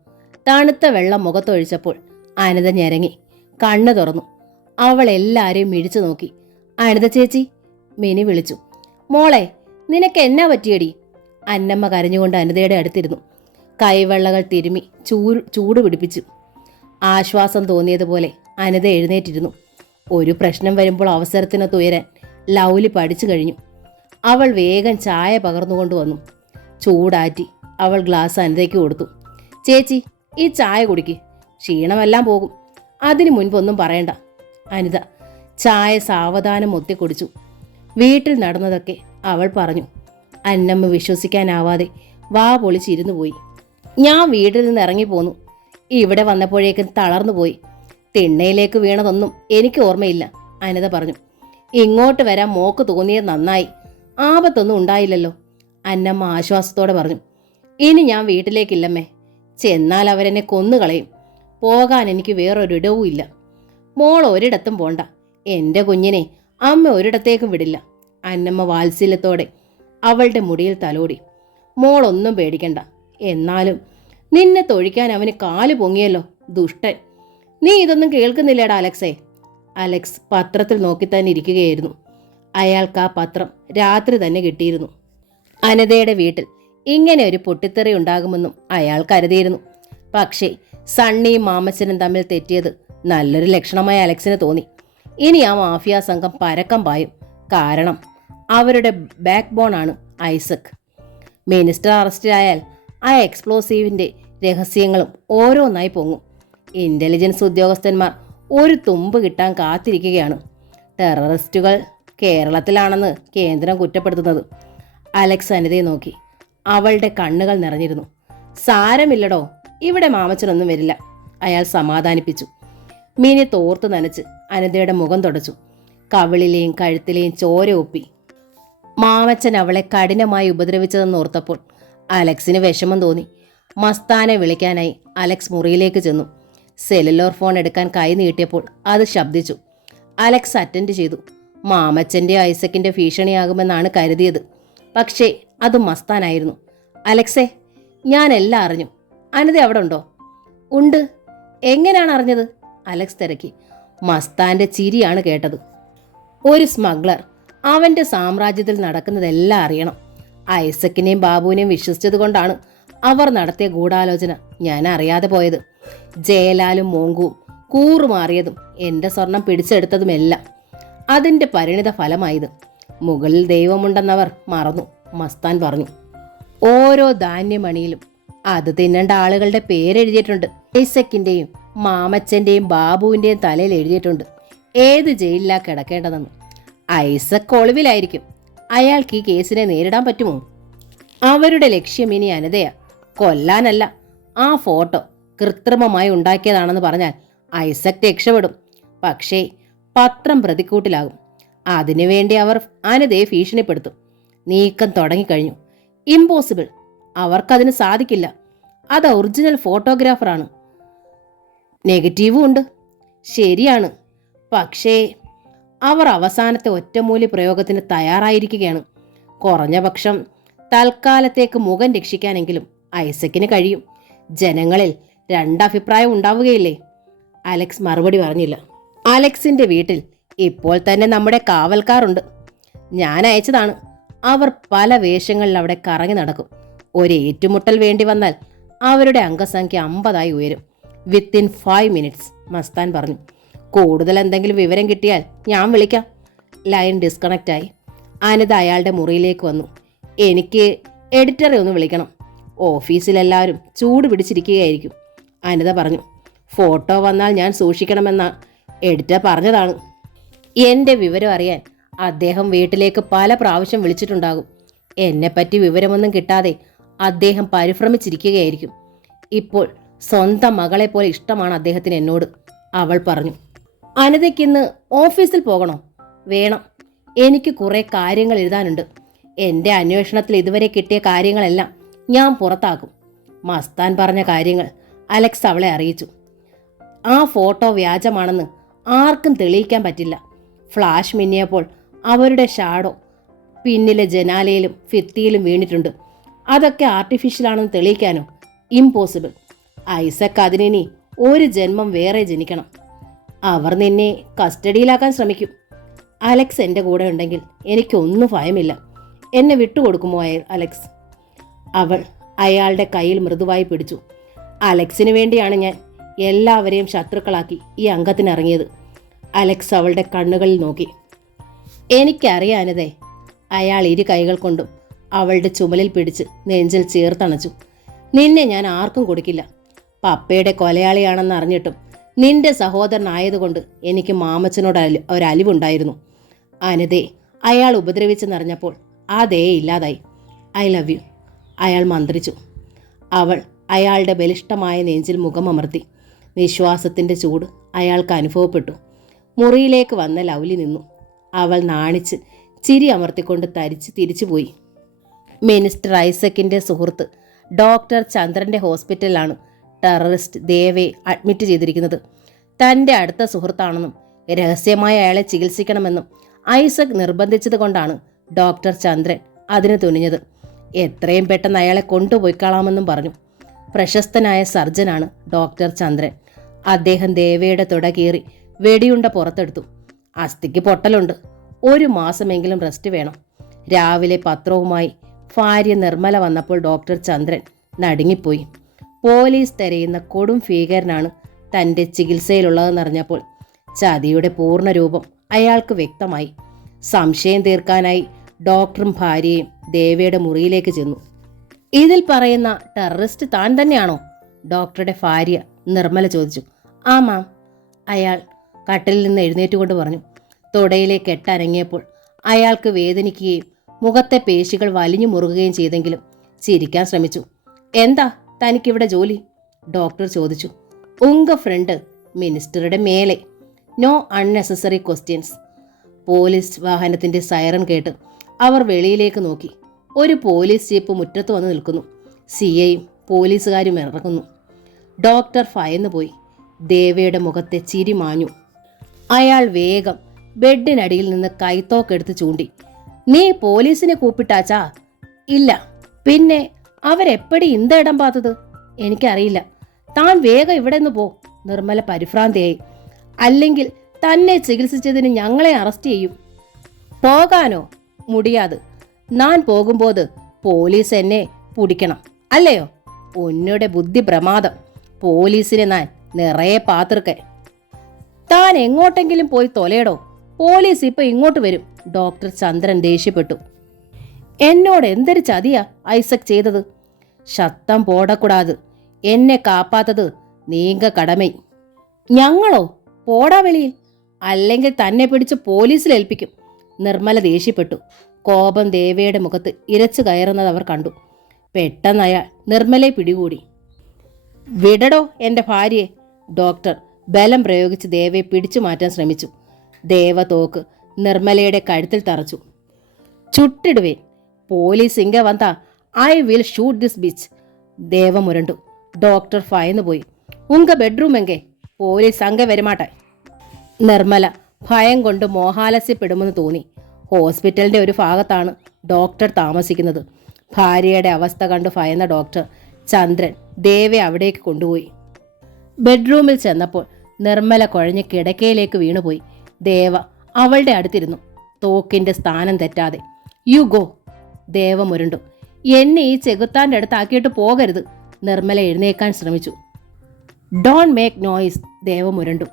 തണുത്ത വെള്ളം മുഖത്തൊഴിച്ചപ്പോൾ അനിത ഞെരങ്ങി കണ്ണു തുറന്നു. അവൾ എല്ലാരെയും മിഴിച്ചു നോക്കി. അനിത ചേച്ചി, മിനി വിളിച്ചു. മോളെ, നിനക്ക് എന്നാ പറ്റിയടി? അന്നമ്മ കരഞ്ഞുകൊണ്ട് അനിതയുടെ അടുത്തിരുന്നു. കൈവെള്ളകൾ തിരുമ്മി ചൂട് പിടിപ്പിച്ചു. ആശ്വാസം തോന്നിയതുപോലെ അനിത എഴുന്നേറ്റിരുന്നു. ഒരു പ്രശ്നം വരുമ്പോൾ അവസരത്തിനൊത്ത് ഉയരാൻ ലൗലി പഠിച്ചു കഴിഞ്ഞു. അവൾ വേഗം ചായ പകർന്നുകൊണ്ട് വന്നു. ചൂടാറ്റി അവൾ ഗ്ലാസ് അനിതയ്ക്ക് കൊടുത്തു. ചേച്ചി, ഈ ചായ കുടിക്ക്, ക്ഷീണമെല്ലാം പോകും. അതിനു മുൻപൊന്നും പറയണ്ട. അനിത ചായ സാവധാനം ഒത്തി കുടിച്ചു. വീട്ടിൽ നടന്നതൊക്കെ അവൾ പറഞ്ഞു. അന്നമ്മ വിശ്വസിക്കാനാവാതെ വാ പൊളിച്ചിരുന്നു പോയി. ഞാൻ വീട്ടിൽ നിന്ന് ഇറങ്ങിപ്പോന്നു. ഇവിടെ വന്നപ്പോഴേക്കും തളർന്നു പോയി. തിണ്ണയിലേക്ക് വീണതൊന്നും എനിക്ക് ഓർമ്മയില്ല, അനിത പറഞ്ഞു. ഇങ്ങോട്ട് വരാൻ മോക്ക് തോന്നിയത് നന്നായി. ആപത്തൊന്നും ഉണ്ടായില്ലല്ലോ, അന്നമ്മ ആശ്വാസത്തോടെ പറഞ്ഞു. ഇനി ഞാൻ വീട്ടിലേക്കില്ലമ്മേ. ചെന്നാൽ അവരെന്നെ കൊന്നുകളയും. പോകാൻ എനിക്ക് വേറൊരിടവും ഇല്ല. മോൾ ഒരിടത്തും പോണ്ട. എൻ്റെ കുഞ്ഞിനെ അമ്മ ഒരിടത്തേക്കും വിടില്ല, അന്നമ്മ വാത്സല്യത്തോടെ അവളുടെ മുടിയിൽ തലോടി. മോളൊന്നും പേടിക്കണ്ട. എന്നാലും നിന്നെ തൊഴിക്കാൻ അവന് കാല് പൊങ്ങിയല്ലോ, ദുഷ്ടൻ. നീ ഇതൊന്നും കേൾക്കുന്നില്ലേടാ അലക്സേ? അലക്സ് പത്രത്തിൽ നോക്കി തന്നെ ഇരിക്കുകയായിരുന്നു. അയാൾക്ക് ആ പത്രം രാത്രി തന്നെ കിട്ടിയിരുന്നു. അനിതയുടെ വീട്ടിൽ ഇങ്ങനെ ഒരു പൊട്ടിത്തെറി ഉണ്ടാകുമെന്നും അയാൾ കരുതിയിരുന്നു. പക്ഷേ സണ്ണിയും മാമച്ചനും തമ്മിൽ തെറ്റിയത് നല്ലൊരു ലക്ഷണമായി അലക്സിന് തോന്നി. ഇനി ആ മാഫിയ സംഘം പരക്കം പായും. കാരണം അവരുടെ ബാക്ക് ബോണാണ് ഐസക്. മിനിസ്റ്റർ അറസ്റ്റിലായാൽ ആ എക്സ്പ്ലോസീവിൻ്റെ രഹസ്യങ്ങളും ഓരോന്നായി പൊങ്ങും. ഇന്റലിജൻസ് ഉദ്യോഗസ്ഥന്മാർ ഒരു തുമ്പ് കിട്ടാൻ കാത്തിരിക്കുകയാണ്. ടെററിസ്റ്റുകൾ കേരളത്തിലാണെന്ന് കേന്ദ്രം കുറ്റപ്പെടുത്തുന്നത്. അലക്സ് അനിതയെ നോക്കി. അവളുടെ കണ്ണുകൾ നിറഞ്ഞിരുന്നു. സാരമില്ലടോ, ഇവിടെ മാമച്ചനൊന്നും വരില്ല, അയാൾ സമാധാനിപ്പിച്ചു. മിനി തോർത്ത് നനച്ച് അനിതയുടെ മുഖം തുടച്ചു. കവിളിലെയും കഴുത്തിലെയും ചോര ഒപ്പി. മാമച്ചൻ അവളെ കഠിനമായി ഉപദ്രവിച്ചതെന്ന് ഓർത്തപ്പോൾ അലക്സിന് വിഷമം തോന്നി. മസ്താനെ വിളിക്കാനായി അലക്സ് മുറിയിലേക്ക് ചെന്നു. സെല്ലുലോർ ഫോൺ എടുക്കാൻ കൈ നീട്ടിയപ്പോൾ അത് ശബ്ദിച്ചു. അലക്സ് അറ്റൻഡ് ചെയ്തു. മാമച്ചൻ്റെ ഐസക്കിൻ്റെ ഭീഷണിയാകുമെന്നാണ് കരുതിയത്. പക്ഷേ അത് മസ്താനായിരുന്നു. അലക്സേ, ഞാനെല്ലാം അറിഞ്ഞു. അനിത അവിടെ ഉണ്ടോ? ഉണ്ട്. എങ്ങനെയാണ് അറിഞ്ഞത്? അലക്സ് തിരക്കി. മസ്താന്റെ ചിരിയാണ് കേട്ടത്. ഒരു സ്മഗ്ലർ അവന്റെ സാമ്രാജ്യത്തിൽ നടക്കുന്നതെല്ലാം അറിയണം. ഐസക്കിനെയും ബാബുവിനെയും വിശ്വസിച്ചത് കൊണ്ടാണ് അവർ നടത്തിയ ഗൂഢാലോചന ഞാൻ അറിയാതെ പോയത്. ജയലാലും മോങ്കുവും കൂറുമാറിയതും എൻ്റെ സ്വർണം പിടിച്ചെടുത്തതുമെല്ലാം അതിൻ്റെ പരിണിത ഫലമായത്. മുകളിൽ ദൈവമുണ്ടെന്നവർ മറന്നു, മസ്താൻ പറഞ്ഞു. ഓരോ ധാന്യമണിയിലും അത് തിന്നേണ്ട ആളുകളുടെ പേരെഴുതിയിട്ടുണ്ട്. ഐസക്കിൻ്റെയും മാമച്ചൻ്റെയും ബാബുവിൻ്റെയും തലയിൽ എഴുതിയിട്ടുണ്ട് ഏത് ജയിലിലാ കിടക്കേണ്ടതെന്ന്. ഐസക് ഒളിവിലായിരിക്കും. അയാൾക്ക് ഈ കേസിനെ നേരിടാൻ പറ്റുമോ? അവരുടെ ലക്ഷ്യം ഇനി അനിതയാ, കൊല്ലാനല്ല. ആ ഫോട്ടോ കൃത്രിമമായി ഉണ്ടാക്കിയതാണെന്ന് പറഞ്ഞാൽ ഐസക് രക്ഷപ്പെടും. പക്ഷേ പത്രം പ്രതിക്കൂട്ടിലാകും. അതിനുവേണ്ടി അവർ അനിതയെ ഭീഷണിപ്പെടുത്തും. നീക്കം തുടങ്ങിക്കഴിഞ്ഞു. ഇമ്പോസിബിൾ. അവർക്കതിന് സാധിക്കില്ല. അത് ഒറിജിനൽ ഫോട്ടോഗ്രാഫറാണ്. നെഗറ്റീവും ഉണ്ട്, ശരിയാണ്. പക്ഷേ അവർ അവസാനത്തെ ഒറ്റമൂലി പ്രയോഗത്തിന് തയ്യാറായിരിക്കുകയാണ്. കുറഞ്ഞ പക്ഷം തൽക്കാലത്തേക്ക് മുഖം രക്ഷിക്കാനെങ്കിലും ഐസക്കിന് കഴിയും. ജനങ്ങളിൽ രണ്ടഭിപ്രായം ഉണ്ടാവുകയില്ലേ? അലക്സ് മറുപടി പറഞ്ഞില്ല. അലക്സിന്റെ വീട്ടിൽ ഇപ്പോൾ തന്നെ നമ്മുടെ കാവൽക്കാരുണ്ട്. ഞാൻ അയച്ചതാണ്. അവർ പല വേഷങ്ങളിൽ അവിടെ കറങ്ങി നടക്കും. ഒരു ഏറ്റുമുട്ടൽ വേണ്ടി വന്നാൽ അവരുടെ അംഗസംഖ്യ 50 ഉയരും. വിത്തിൻ 5 മിനിറ്റ്സ്, മസ്താൻ പറഞ്ഞു. കൂടുതൽ എന്തെങ്കിലും വിവരം കിട്ടിയാൽ ഞാൻ വിളിക്കാം. ലൈൻ ഡിസ്കണക്റ്റ് ആയി. അനിത അയാളുടെ മുറിയിലേക്ക് വന്നു. എനിക്ക് എഡിറ്ററെ ഒന്ന് വിളിക്കണം. ഓഫീസിലെല്ലാവരും ചൂട് പിടിച്ചിരിക്കുകയായിരിക്കും, അനിത പറഞ്ഞു. ഫോട്ടോ വന്നാൽ ഞാൻ സൂക്ഷിക്കണമെന്ന എഡിറ്റർ പറഞ്ഞതാണ്. എൻ്റെ വിവരം അറിയാൻ അദ്ദേഹം വീട്ടിലേക്ക് പല പ്രാവശ്യം വിളിച്ചിട്ടുണ്ടാകും. എന്നെപ്പറ്റി വിവരമൊന്നും കിട്ടാതെ അദ്ദേഹം പരിഭ്രമിച്ചിരിക്കുകയായിരിക്കും. ഇപ്പോൾ സ്വന്തം മകളെപ്പോലെ ഇഷ്ടമാണ് അദ്ദേഹത്തിന് എന്നോട്, അവൾ പറഞ്ഞു. അനിതയ്ക്കിന്ന് ഓഫീസിൽ പോകണോ? വേണം. എനിക്ക് കുറേ കാര്യങ്ങൾ എഴുതാനുണ്ട്. എൻ്റെ അന്വേഷണത്തിൽ ഇതുവരെ കിട്ടിയ കാര്യങ്ങളെല്ലാം ഞാൻ പുറത്താക്കും. മസ്താൻ പറഞ്ഞ കാര്യങ്ങൾ അലക്സ് അവളെ അറിയിച്ചു. ആ ഫോട്ടോ വ്യാജമാണെന്ന് ആർക്കും തെളിയിക്കാൻ പറ്റില്ല. ഫ്ലാഷ് മിന്നിയപ്പോൾ അവരുടെ ഷാഡോ പിന്നിലെ ജനാലയിലും ഭിത്തിയിലും വീണിട്ടുണ്ട്. അതൊക്കെ ആർട്ടിഫിഷ്യലാണെന്ന് തെളിയിക്കാനോ? ഇമ്പോസിബിൾ. ഐസക് അതിനി ഒരു ജന്മം വേറെ ജനിക്കണം. അവർ നിന്നെ കസ്റ്റഡിയിലാക്കാൻ ശ്രമിക്കും. അലക്സ് എൻ്റെ കൂടെ ഉണ്ടെങ്കിൽ എനിക്കൊന്നും ഭയമില്ല. എന്നെ വിട്ടുകൊടുക്കുമോ അലക്സ്? അവൾ അയാളുടെ കയ്യിൽ മൃദുവായി പിടിച്ചു. അലക്സിന് വേണ്ടിയാണ് ഞാൻ എല്ലാവരെയും ശത്രുക്കളാക്കി ഈ അംഗത്തിനിറങ്ങിയത്. അലക്സ് അവളുടെ കണ്ണുകളിൽ നോക്കി. എനിക്കറിയാനതേ. അയാൾ ഇരു കൈകൾ കൊണ്ടും അവളുടെ ചുമലിൽ പിടിച്ച് നെഞ്ചിൽ ചേർത്തണച്ചു. നിന്നെ ഞാൻ ആർക്കും കൊടുക്കില്ല. പപ്പയുടെ കൊലയാളിയാണെന്ന് അറിഞ്ഞിട്ടും നിന്റെ സഹോദരനായതുകൊണ്ട് എനിക്ക് മാമച്ചനോട് ഒരലിവുണ്ടായിരുന്നു. അനതേ, അയാൾ ഉപദ്രവിച്ചെന്നറിഞ്ഞപ്പോൾ ആ ദയ ഇല്ലാതായി. ഐ ലവ് യു, അയാൾ മന്ത്രിച്ചു. അവൾ അയാളുടെ ബലിഷ്ഠമായ നെഞ്ചിൽ മുഖമമർത്തി. നിശ്വാസത്തിൻ്റെ ചൂട് അയാൾക്ക് അനുഭവപ്പെട്ടു. മുറിയിലേക്ക് വന്ന ലൗലി നിന്നു. അവൾ നാണിച്ച് ചിരി അമർത്തിക്കൊണ്ട് തിരിച്ചുപോയി. മിനിസ്റ്റർ ഐസക്കിൻ്റെ സുഹൃത്ത് ഡോക്ടർ ചന്ദ്രൻ്റെ ഹോസ്പിറ്റലിലാണ് ടെററിസ്റ്റ് ദേവയെ അഡ്മിറ്റ് ചെയ്തിരിക്കുന്നത്. തൻ്റെ അടുത്ത സുഹൃത്താണെന്നും രഹസ്യമായി അയാളെ ചികിത്സിക്കണമെന്നും ഐസക് നിർബന്ധിച്ചത് കൊണ്ടാണ് ഡോക്ടർ ചന്ദ്രൻ അതിന് തുനിഞ്ഞത്. എത്രയും പെട്ടെന്ന് അയാളെ കൊണ്ടുപോയിക്കളാമെന്നും പറഞ്ഞു. പ്രശസ്തനായ സർജനാണ് ഡോക്ടർ ചന്ദ്രൻ. അദ്ദേഹം ദേവയുടെ തുട കീറി വെടിയുണ്ട പുറത്തെടുത്തു. അസ്ഥിക്ക് പൊട്ടലുണ്ട്. 1 മാസമെങ്കിലും റെസ്റ്റ് വേണം. രാവിലെ പത്രവുമായി ഭാര്യ നിർമ്മല വന്നപ്പോൾ ഡോക്ടർ ചന്ദ്രൻ നടുങ്ങിപ്പോയി. പോലീസ് തിരയുന്ന കൊടും ഭീകരനാണ് തൻ്റെ ചികിത്സയിലുള്ളതെന്നറിഞ്ഞപ്പോൾ ചതിയുടെ പൂർണ്ണ രൂപം അയാൾക്ക് വ്യക്തമായി. സംശയം തീർക്കാനായി ഡോക്ടറും ഭാര്യയും ദേവയുടെ മുറിയിലേക്ക് ചെന്നു. ഇതിൽ പറയുന്ന ടെററിസ്റ്റ് താൻ തന്നെയാണോ? ഡോക്ടറുടെ ഭാര്യ നിർമ്മല ചോദിച്ചു. ആ മാം, അയാൾ കട്ടിലിൽ നിന്ന് എഴുന്നേറ്റുകൊണ്ട് പറഞ്ഞു. തുടയിലെ കെട്ടനങ്ങിയപ്പോൾ അയാൾക്ക് വേദനിക്കുകയും മുഖത്തെ പേശികൾ വലിഞ്ഞു മുറുകുകയും ചെയ്തെങ്കിലും ചിരിക്കാൻ ശ്രമിച്ചു. എന്താ തനിക്കിവിടെ ജോലി? ഡോക്ടർ ചോദിച്ചു. ഉങ്ക ഫ്രണ്ട് മിനിസ്റ്ററുടെ മേലെ. No unnecessary questions. പോലീസ് വാഹനത്തിൻ്റെ സൈറൺ കേട്ട് അവർ വെളിയിലേക്ക് നോക്കി. ഒരു പോലീസ് ജീപ്പ് മുറ്റത്ത് വന്ന് നിൽക്കുന്നു. സിഐയും പോലീസുകാരും ഇറങ്ങുന്നു. ഡോക്ടർ ഭയന്നു പോയി. ദേവയുടെ മുഖത്തെ ചിരി മാഞ്ഞു. അയാൾ വേഗം ബെഡിനടിയിൽ നിന്ന് കൈത്തോക്കെടുത്ത് ചൂണ്ടി. നീ പോലീസിനെ കൂപ്പിട്ടാച്ചാ? ഇല്ല. പിന്നെ അവരെപ്പടി ഇന്ത ഇടം പാത്തത്? എനിക്കറിയില്ല. താൻ വേഗം ഇവിടെ നിന്ന് പോ. നിർമ്മല പരിഭ്രാന്തിയായി. അല്ലെങ്കിൽ തന്നെ ചികിത്സിച്ചതിന് ഞങ്ങളെ അറസ്റ്റ് ചെയ്യും. പോകാനോ? മുടിയാത്. ഞാൻ പോകുമ്പോൾ പോലീസ് എന്നെ പിടിക്കണം അല്ലയോ? ഉന്നയുടെ ബുദ്ധി പ്രമാദം. പോലീസിനെ ഞാൻ നിറയെ പാത്തിർക്കെ. താൻ എങ്ങോട്ടെങ്കിലും പോയി തൊലയടോ. പോലീസ് ഇപ്പൊ ഇങ്ങോട്ട് വരും. ഡോക്ടർ ചന്ദ്രൻ ദേഷ്യപ്പെട്ടു. എന്നോട് എന്തൊരു ചതിയാ ഐസക് ചെയ്തത്. ശത്തം പോടക്കൂടാത്. എന്നെ കാപ്പാത്തത് നീങ്ക കടമൈ. ഞങ്ങളോ? പോടാ വെളിയിൽ, അല്ലെങ്കിൽ തന്നെ പിടിച്ച് പോലീസിൽ ഏൽപ്പിക്കും. നിർമ്മല ദേഷ്യപ്പെട്ടു. കോപം ദേവയുടെ മുഖത്ത് ഇരച്ചു കയറുന്നത് അവർ കണ്ടു. പെട്ടെന്ന് അയാൾ നിർമ്മലയെ പിടികൂടി. വിടടോ എൻ്റെ ഭാര്യയെ. ഡോക്ടർ ബലം പ്രയോഗിച്ച് ദേവയെ പിടിച്ചു മാറ്റാൻ ശ്രമിച്ചു. ദേവ തോക്ക് നിർമ്മലയുടെ കഴുത്തിൽ തറച്ചു. ചുട്ടിടുവേൻ. പോലീസ് ഇങ്ങ വന്നാ I will shoot this bitch. Deva മുരണ്ടു. ഡോക്ടർ ഭയന്നു പോയി. ഉങ്ക ബെഡ്റൂം എങ്കെ പോലീസ് അങ്ക വരുമാട്ടെ. നിർമ്മല ഭയം കൊണ്ട് മോഹാലസ്യപ്പെടുമെന്ന് തോന്നി. ഹോസ്പിറ്റലിൻ്റെ ഒരു ഭാഗത്താണ് ഡോക്ടർ താമസിക്കുന്നത്. ഭാര്യയുടെ അവസ്ഥ കണ്ട് ഭയന്ന ഡോക്ടർ ചന്ദ്രൻ ദേവയെ അവിടേക്ക് കൊണ്ടുപോയി. ബെഡ്റൂമിൽ ചെന്നപ്പോൾ നിർമ്മല കുഴഞ്ഞ് കിടക്കയിലേക്ക് വീണുപോയി. ദേവ അവളുടെ അടുത്തിരുന്നു, തോക്കിൻ്റെ സ്ഥാനം തെറ്റാതെ. You go. ദേവ മുരണ്ടു. എന്നെ ഈ ചെകുത്താൻ്റെ അടുത്താക്കിയിട്ട് പോകരുത്. നിർമ്മല എഴുന്നേക്കാൻ ശ്രമിച്ചു. Don't make noise. ദേവ മുരണ്ടു.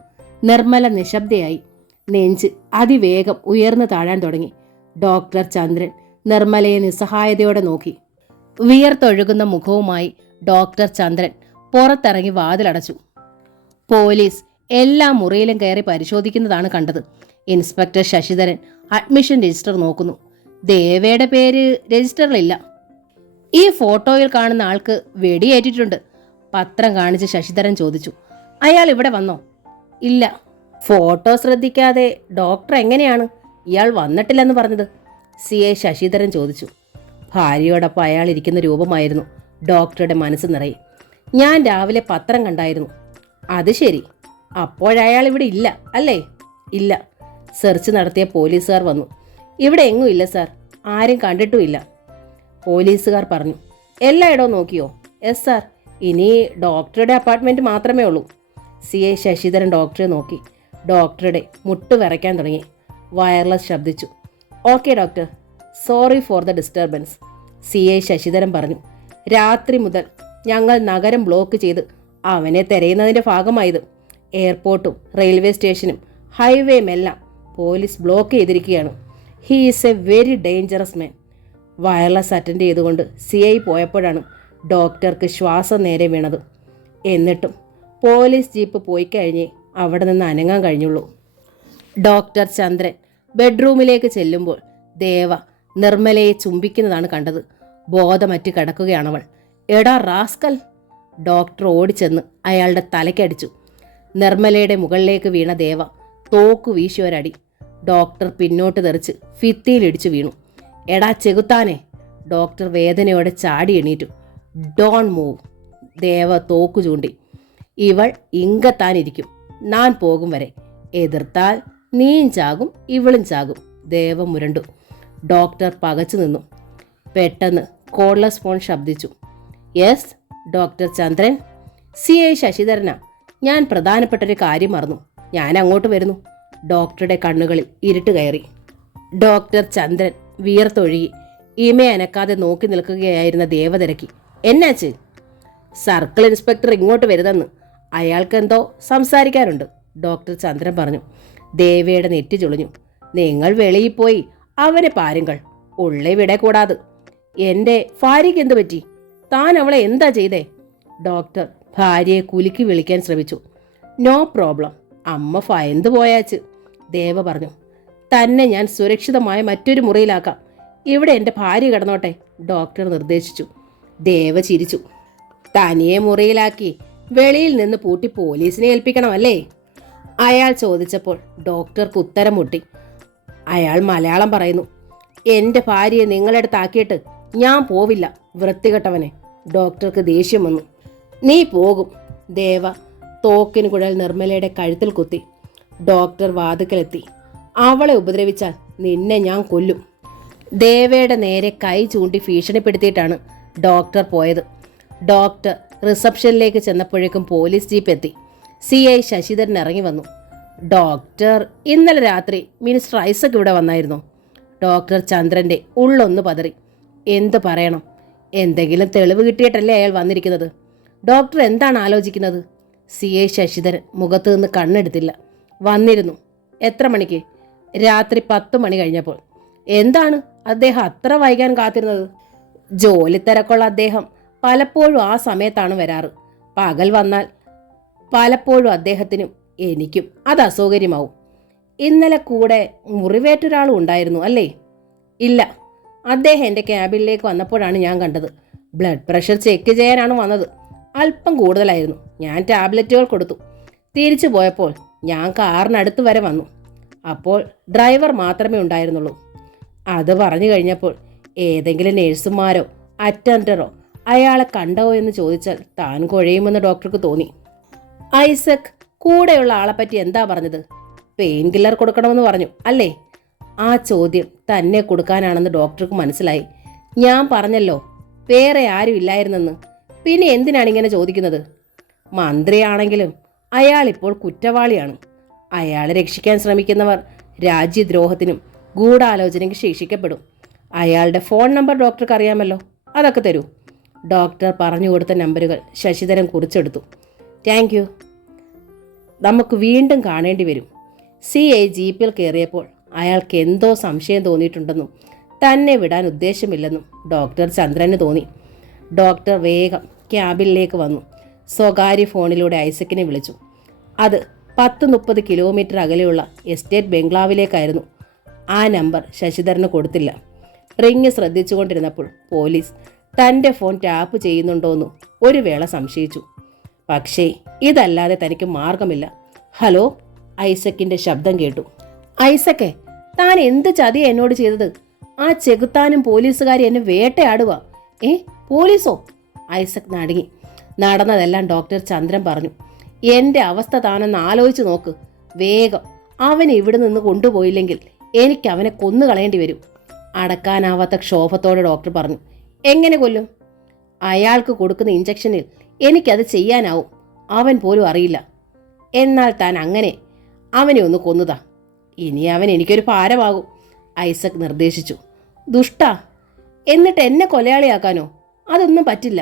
നിർമ്മല നിശബ്ദയായി. നെഞ്ച് അതിവേഗം ഉയർന്നു താഴാൻ തുടങ്ങി. ഡോക്ടർ ചന്ദ്രൻ നിർമ്മലയെ നിസ്സഹായതയോടെ നോക്കി. വിയർത്തൊഴുകുന്ന മുഖവുമായി ഡോക്ടർ ചന്ദ്രൻ പുറത്തിറങ്ങി വാതിലടച്ചു. പോലീസ് എല്ലാ മുറിയിലും കയറി പരിശോധിക്കുന്നതാണ് കണ്ടത്. ഇൻസ്പെക്ടർ ശശിധരൻ അഡ്മിഷൻ രജിസ്റ്റർ നോക്കുന്നു. ദേവയുടെ പേര് രജിസ്റ്ററിലില്ല. ഈ ഫോട്ടോയിൽ കാണുന്ന ആൾക്ക് വെടിയേറ്റിട്ടുണ്ട്. പത്രം കാണിച്ച് ശശിധരൻ ചോദിച്ചു. അയാൾ ഇവിടെ വന്നോ? ഇല്ല. ഫോട്ടോ ശ്രദ്ധിക്കാതെ ഡോക്ടർ എങ്ങനെയാണ് ഇയാൾ വന്നിട്ടില്ലെന്ന് പറഞ്ഞത്? CI ശശിധരൻ ചോദിച്ചു. ഭാര്യയോടൊപ്പം അയാൾ ഇരിക്കുന്ന രൂപമായിരുന്നു ഡോക്ടറുടെ മനസ്സ് നിറയെ. ഞാൻ രാവിലെ പത്രം കണ്ടായിരുന്നു. അത് ശരി. അപ്പോഴയാൾ ഇവിടെ ഇല്ല അല്ലേ? ഇല്ല. സെർച്ച് നടത്തിയ പോലീസുകാർ വന്നു. ഇവിടെ എങ്ങും ഇല്ല സാർ, ആരും കണ്ടിട്ടുമില്ല. പോലീസുകാർ പറഞ്ഞു. എല്ലായിടവും നോക്കിയോ? യെസ് സാർ, ഇനി ഡോക്ടറുടെ അപ്പാർട്ട്മെൻറ്റ് മാത്രമേ ഉള്ളൂ. CI ശശിധരൻ ഡോക്ടറെ നോക്കി. ഡോക്ടറുടെ മുട്ട് വിറയ്ക്കാൻ തുടങ്ങി. വയർലെസ് ശബ്ദിച്ചു. Okay doctor, sorry for the disturbance. CI Sasidharan പറഞ്ഞു. രാത്രി മുതൽ ഞങ്ങൾ നഗരം ബ്ലോക്ക് ചെയ്ത് അവനെ തിരയുന്നതിൻ്റെ ഭാഗമായത്. എയർപോർട്ടും റെയിൽവേ സ്റ്റേഷനും ഹൈവേയും എല്ലാം പോലീസ് ബ്ലോക്ക് ചെയ്തിരിക്കുകയാണ്. He is A very dangerous man. Wireless attend ചെയ്തുകൊണ്ട് CI പോയപ്പോഴാണ് ഡോക്ടർക്ക് ശ്വാസം നേരെ വീണത്. എന്നിട്ടും പോലീസ് ജീപ്പ് പോയി കഴിഞ്ഞേ അവിടെ നിന്ന് അനങ്ങാൻ കഴിഞ്ഞുള്ളൂ. ഡോക്ടർ ചന്ദ്രൻ ബെഡ്റൂമിലേക്ക് ചെല്ലുമ്പോൾ ദേവ നിർമ്മലയെ ചുംബിക്കുന്നതാണ് കണ്ടത്. ബോധമറ്റ് കിടക്കുകയാണവൾ. എടാ റാസ്കൽ! ഡോക്ടർ ഓടിച്ചെന്ന് അയാളുടെ തലയ്ക്കടിച്ചു. നിർമ്മലയുടെ മുകളിലേക്ക് വീണ ദേവ തോക്കു വീശി ഒരടി. ഡോക്ടർ പിന്നോട്ട് തെറിച്ച് ഭിത്തിയിലിടിച്ചു വീണു. എടാ ചെകുത്താനെ! ഡോക്ടർ വേദനയോടെ ചാടി എണീറ്റു. Don move. ദേവ തോക്കു ചൂണ്ടി. ഇവൾ ഇങ്കത്താനിരിക്കും, ഞാൻ പോകും വരെ. എതിർത്താൽ നീയും ചാകും ഇവളും ചാകും. ദേവ മുരണ്ടു. ഡോക്ടർ പകച്ചു നിന്നു. പെട്ടെന്ന് കോഡ്ലെസ് ഫോൺ ശബ്ദിച്ചു. യെസ് ഡോക്ടർ ചന്ദ്രൻ. CI ശശിധരനാ. ഞാൻ പ്രധാനപ്പെട്ടൊരു കാര്യം മറന്നു. ഞാൻ അങ്ങോട്ട് വരുന്നു. ഡോക്ടറുടെ കണ്ണുകളിൽ ഇരുട്ട് കയറി. ഡോക്ടർ ചന്ദ്രൻ വിയർത്തൊഴുകി. ഇമയനക്കാതെ നോക്കി നിൽക്കുകയായിരുന്ന ദേവതിരക്കി. എന്നാച്ച്? സർക്കിൾ ഇൻസ്പെക്ടർ ഇങ്ങോട്ട് വരുതെന്ന്. അയാൾക്കെന്തോ സംസാരിക്കാനുണ്ട്, ഡോക്ടർ ചന്ദ്രൻ പറഞ്ഞു. ദേവയുടെ നെറ്റി ചുളിഞ്ഞു. നിങ്ങൾ വെളിയിൽ പോയി അവനെ പാരുങ്ങൾ, ഉള്ളേ വിട കൂടാതെ. എൻ്റെ ഭാര്യയ്ക്ക് എന്തു പറ്റി? താൻ അവളെ എന്താ ചെയ്തേ? ഡോക്ടർ ഭാര്യയെ കുലുക്കി വിളിക്കാൻ ശ്രമിച്ചു. നോ പ്രോബ്ലം, അമ്മ ഭയന്ന് പോയാച്ച്, ദേവ പറഞ്ഞു. തന്നെ ഞാൻ സുരക്ഷിതമായ മറ്റൊരു മുറിയിലാക്കാം. ഇവിടെ എൻ്റെ ഭാര്യ കിടന്നോട്ടെ, ഡോക്ടർ നിർദ്ദേശിച്ചു. ദേവ ചിരിച്ചു. തനിയെ മുറിയിലാക്കി വെളിയിൽ നിന്ന് പൂട്ടി പോലീസിനെ ഏൽപ്പിക്കണമല്ലേ? അയാൾ ചോദിച്ചപ്പോൾ ഡോക്ടർക്ക് ഉത്തരം മുട്ടി. അയാൾ മലയാളം പറയുന്നു. എൻ്റെ ഭാര്യയെ നിങ്ങളടുത്താക്കിയിട്ട് ഞാൻ പോവില്ല, വൃത്തികെട്ടവനെ. ഡോക്ടർക്ക് ദേഷ്യം വന്നു. നീ പോകും. ദേവ തോക്കിന് കുഴൽ നിർമ്മലയുടെ കഴുത്തിൽ കുത്തി. ഡോക്ടർ വാതുക്കലെത്തി. അവളെ ഉപദ്രവിച്ചാൽ നിന്നെ ഞാൻ കൊല്ലും. ദേവയുടെ നേരെ കൈ ചൂണ്ടി ഭീഷണിപ്പെടുത്തിയിട്ടാണ് ഡോക്ടർ പോയത്. ഡോക്ടർ റിസപ്ഷനിലേക്ക് ചെന്നപ്പോഴേക്കും പോലീസ് ജീപ്പ് എത്തി. CI ശശിധരൻ ഇറങ്ങി വന്നു. ഡോക്ടർ, ഇന്നലെ രാത്രി മിനിസ്റ്റർ ഐസക് ഇവിടെ വന്നായിരുന്നു. ഡോക്ടർ ചന്ദ്രൻ്റെ ഉള്ളൊന്ന് പതറി. എന്ത് പറയണം? എന്തെങ്കിലും തെളിവ് കിട്ടിയിട്ടല്ലേ അയാൾ വന്നിരിക്കുന്നത്? ഡോക്ടർ എന്താണ് ആലോചിക്കുന്നത്? CI ശശിധരൻ മുഖത്ത് നിന്ന് കണ്ണെടുത്തില്ല. വന്നിരുന്നു. എത്ര മണിക്ക്? രാത്രി 10 മണി കഴിഞ്ഞപ്പോൾ. എന്താണ് അദ്ദേഹം അത്ര വൈകാൻ കാത്തിരുന്നത്? ജോലി തിരക്കുള്ള അദ്ദേഹം പലപ്പോഴും ആ സമയത്താണ് വരാറ്. പകൽ വന്നാൽ പലപ്പോഴും അദ്ദേഹത്തിനും എനിക്കും അത് അസൗകര്യമാവും. ഇന്നലെ കൂടെ മുറിവേറ്റൊരാളും ഉണ്ടായിരുന്നു അല്ലേ? ഇല്ല, അദ്ദേഹം എൻ്റെ ക്യാബിനിലേക്ക് വന്നപ്പോഴാണ് ഞാൻ കണ്ടത്. ബ്ലഡ് പ്രഷർ ചെക്ക് ചെയ്യാനാണ് വന്നത്. അല്പം കൂടുതലായിരുന്നു. ഞാൻ ടാബ്ലറ്റുകൾ കൊടുത്തു. തിരിച്ചു പോയപ്പോൾ ഞാൻ കാറിനടുത്ത് വരെ വന്നു. അപ്പോൾ ഡ്രൈവർ മാത്രമേ ഉണ്ടായിരുന്നുള്ളൂ. അത് പറഞ്ഞു കഴിഞ്ഞപ്പോൾ ഏതെങ്കിലും നേഴ്സുമാരോ അറ്റൻഡറോ അയാളെ കണ്ടോ എന്ന് ചോദിച്ചാൽ താൻ കുഴയുമെന്ന് ഡോക്ടർക്ക് തോന്നി. ഐസക് കൂടെയുള്ള ആളെപ്പറ്റി എന്താ പറഞ്ഞത്? പെയിൻ കില്ലർ കൊടുക്കണമെന്ന് പറഞ്ഞു അല്ലേ? ആ ചോദ്യം തന്നെ കൊടുക്കാനാണെന്ന് ഡോക്ടർക്ക് മനസ്സിലായി. ഞാൻ പറഞ്ഞല്ലോ വേറെ ആരും ഇല്ലായിരുന്നെന്ന്. പിന്നെ എന്തിനാണ് ഇങ്ങനെ ചോദിക്കുന്നത്? മന്ത്രിയാണെങ്കിലും അയാളിപ്പോൾ കുറ്റവാളിയാണ്. അയാളെ രക്ഷിക്കാൻ ശ്രമിക്കുന്നവർ രാജ്യദ്രോഹത്തിനും ഗൂഢാലോചനയ്ക്ക് ശിക്ഷിക്കപ്പെടും. അയാളുടെ ഫോൺ നമ്പർ ഡോക്ടർക്ക് അറിയാമല്ലോ, അതൊക്കെ തരൂ. ഡോക്ടർ പറഞ്ഞു കൊടുത്ത നമ്പറുകൾ ശശിധരൻ കുറിച്ചെടുത്തു. Thank you. നമുക്ക് വീണ്ടും കാണേണ്ടി വരും. CI ജീപ്പിൽ കയറിയപ്പോൾ അയാൾക്ക് എന്തോ സംശയം തോന്നിയിട്ടുണ്ടെന്നും തന്നെ വിടാൻ ഉദ്ദേശമില്ലെന്നും ഡോക്ടർ ചന്ദ്രന് തോന്നി. ഡോക്ടർ വേഗം ക്യാബിനിലേക്ക് വന്നു. സ്വകാര്യ ഫോണിലൂടെ ഐസക്കിനെ വിളിച്ചു. അത് 10-30 കിലോമീറ്റർ അകലെയുള്ള എസ്റ്റേറ്റ് ബംഗ്ലാവിലേക്കായിരുന്നു. ആ നമ്പർ ശശിധരന് കൊടുത്തില്ല. റിങ് ശ്രദ്ധിച്ചുകൊണ്ടിരുന്നപ്പോൾ പോലീസ് തൻ്റെ ഫോൺ ടാപ്പ് ചെയ്യുന്നുണ്ടോയെന്ന് ഒരു വേള സംശയിച്ചു. പക്ഷേ ഇതല്ലാതെ തനിക്ക് മാർഗമില്ല. ഹലോ, ഐസക്കിൻ്റെ ശബ്ദം കേട്ടു. ഐസക്കെ, താൻ എന്ത് ചതിയാ എന്നോട് ചെയ്തത്? ആ ചെകുത്താനും പോലീസുകാരും എന്നെ വേട്ടയാടുക. പോലീസോ? ഐസക് നടുങ്ങി. നടന്നതെല്ലാം ഡോക്ടർ ചന്ദ്രൻ പറഞ്ഞു. എൻ്റെ അവസ്ഥ താനൊന്ന് ആലോചിച്ച് നോക്ക്. വേഗം അവനെ ഇവിടെ നിന്ന് കൊണ്ടുപോയില്ലെങ്കിൽ എനിക്ക് അവനെ കൊന്നുകളയേണ്ടി വരും. അടക്കാനാവാത്ത ക്ഷോഭത്തോടെ ഡോക്ടർ പറഞ്ഞു. എങ്ങനെ കൊല്ലും? അയാൾക്ക് കൊടുക്കുന്ന ഇഞ്ചക്ഷനിൽ എനിക്കത് ചെയ്യാനാവും. അവൻ പോലും അറിയില്ല. എന്നാൽ താൻ അങ്ങനെ അവനെ ഒന്ന് കൊന്നുതാ. ഇനി അവൻ എനിക്കൊരു ഭാരമാകും, ഐസക് നിർദ്ദേശിച്ചു. ദുഷ്ടാ, എന്നിട്ട് എന്നെ കൊലയാളിയാക്കാനോ? അതൊന്നും പറ്റില്ല.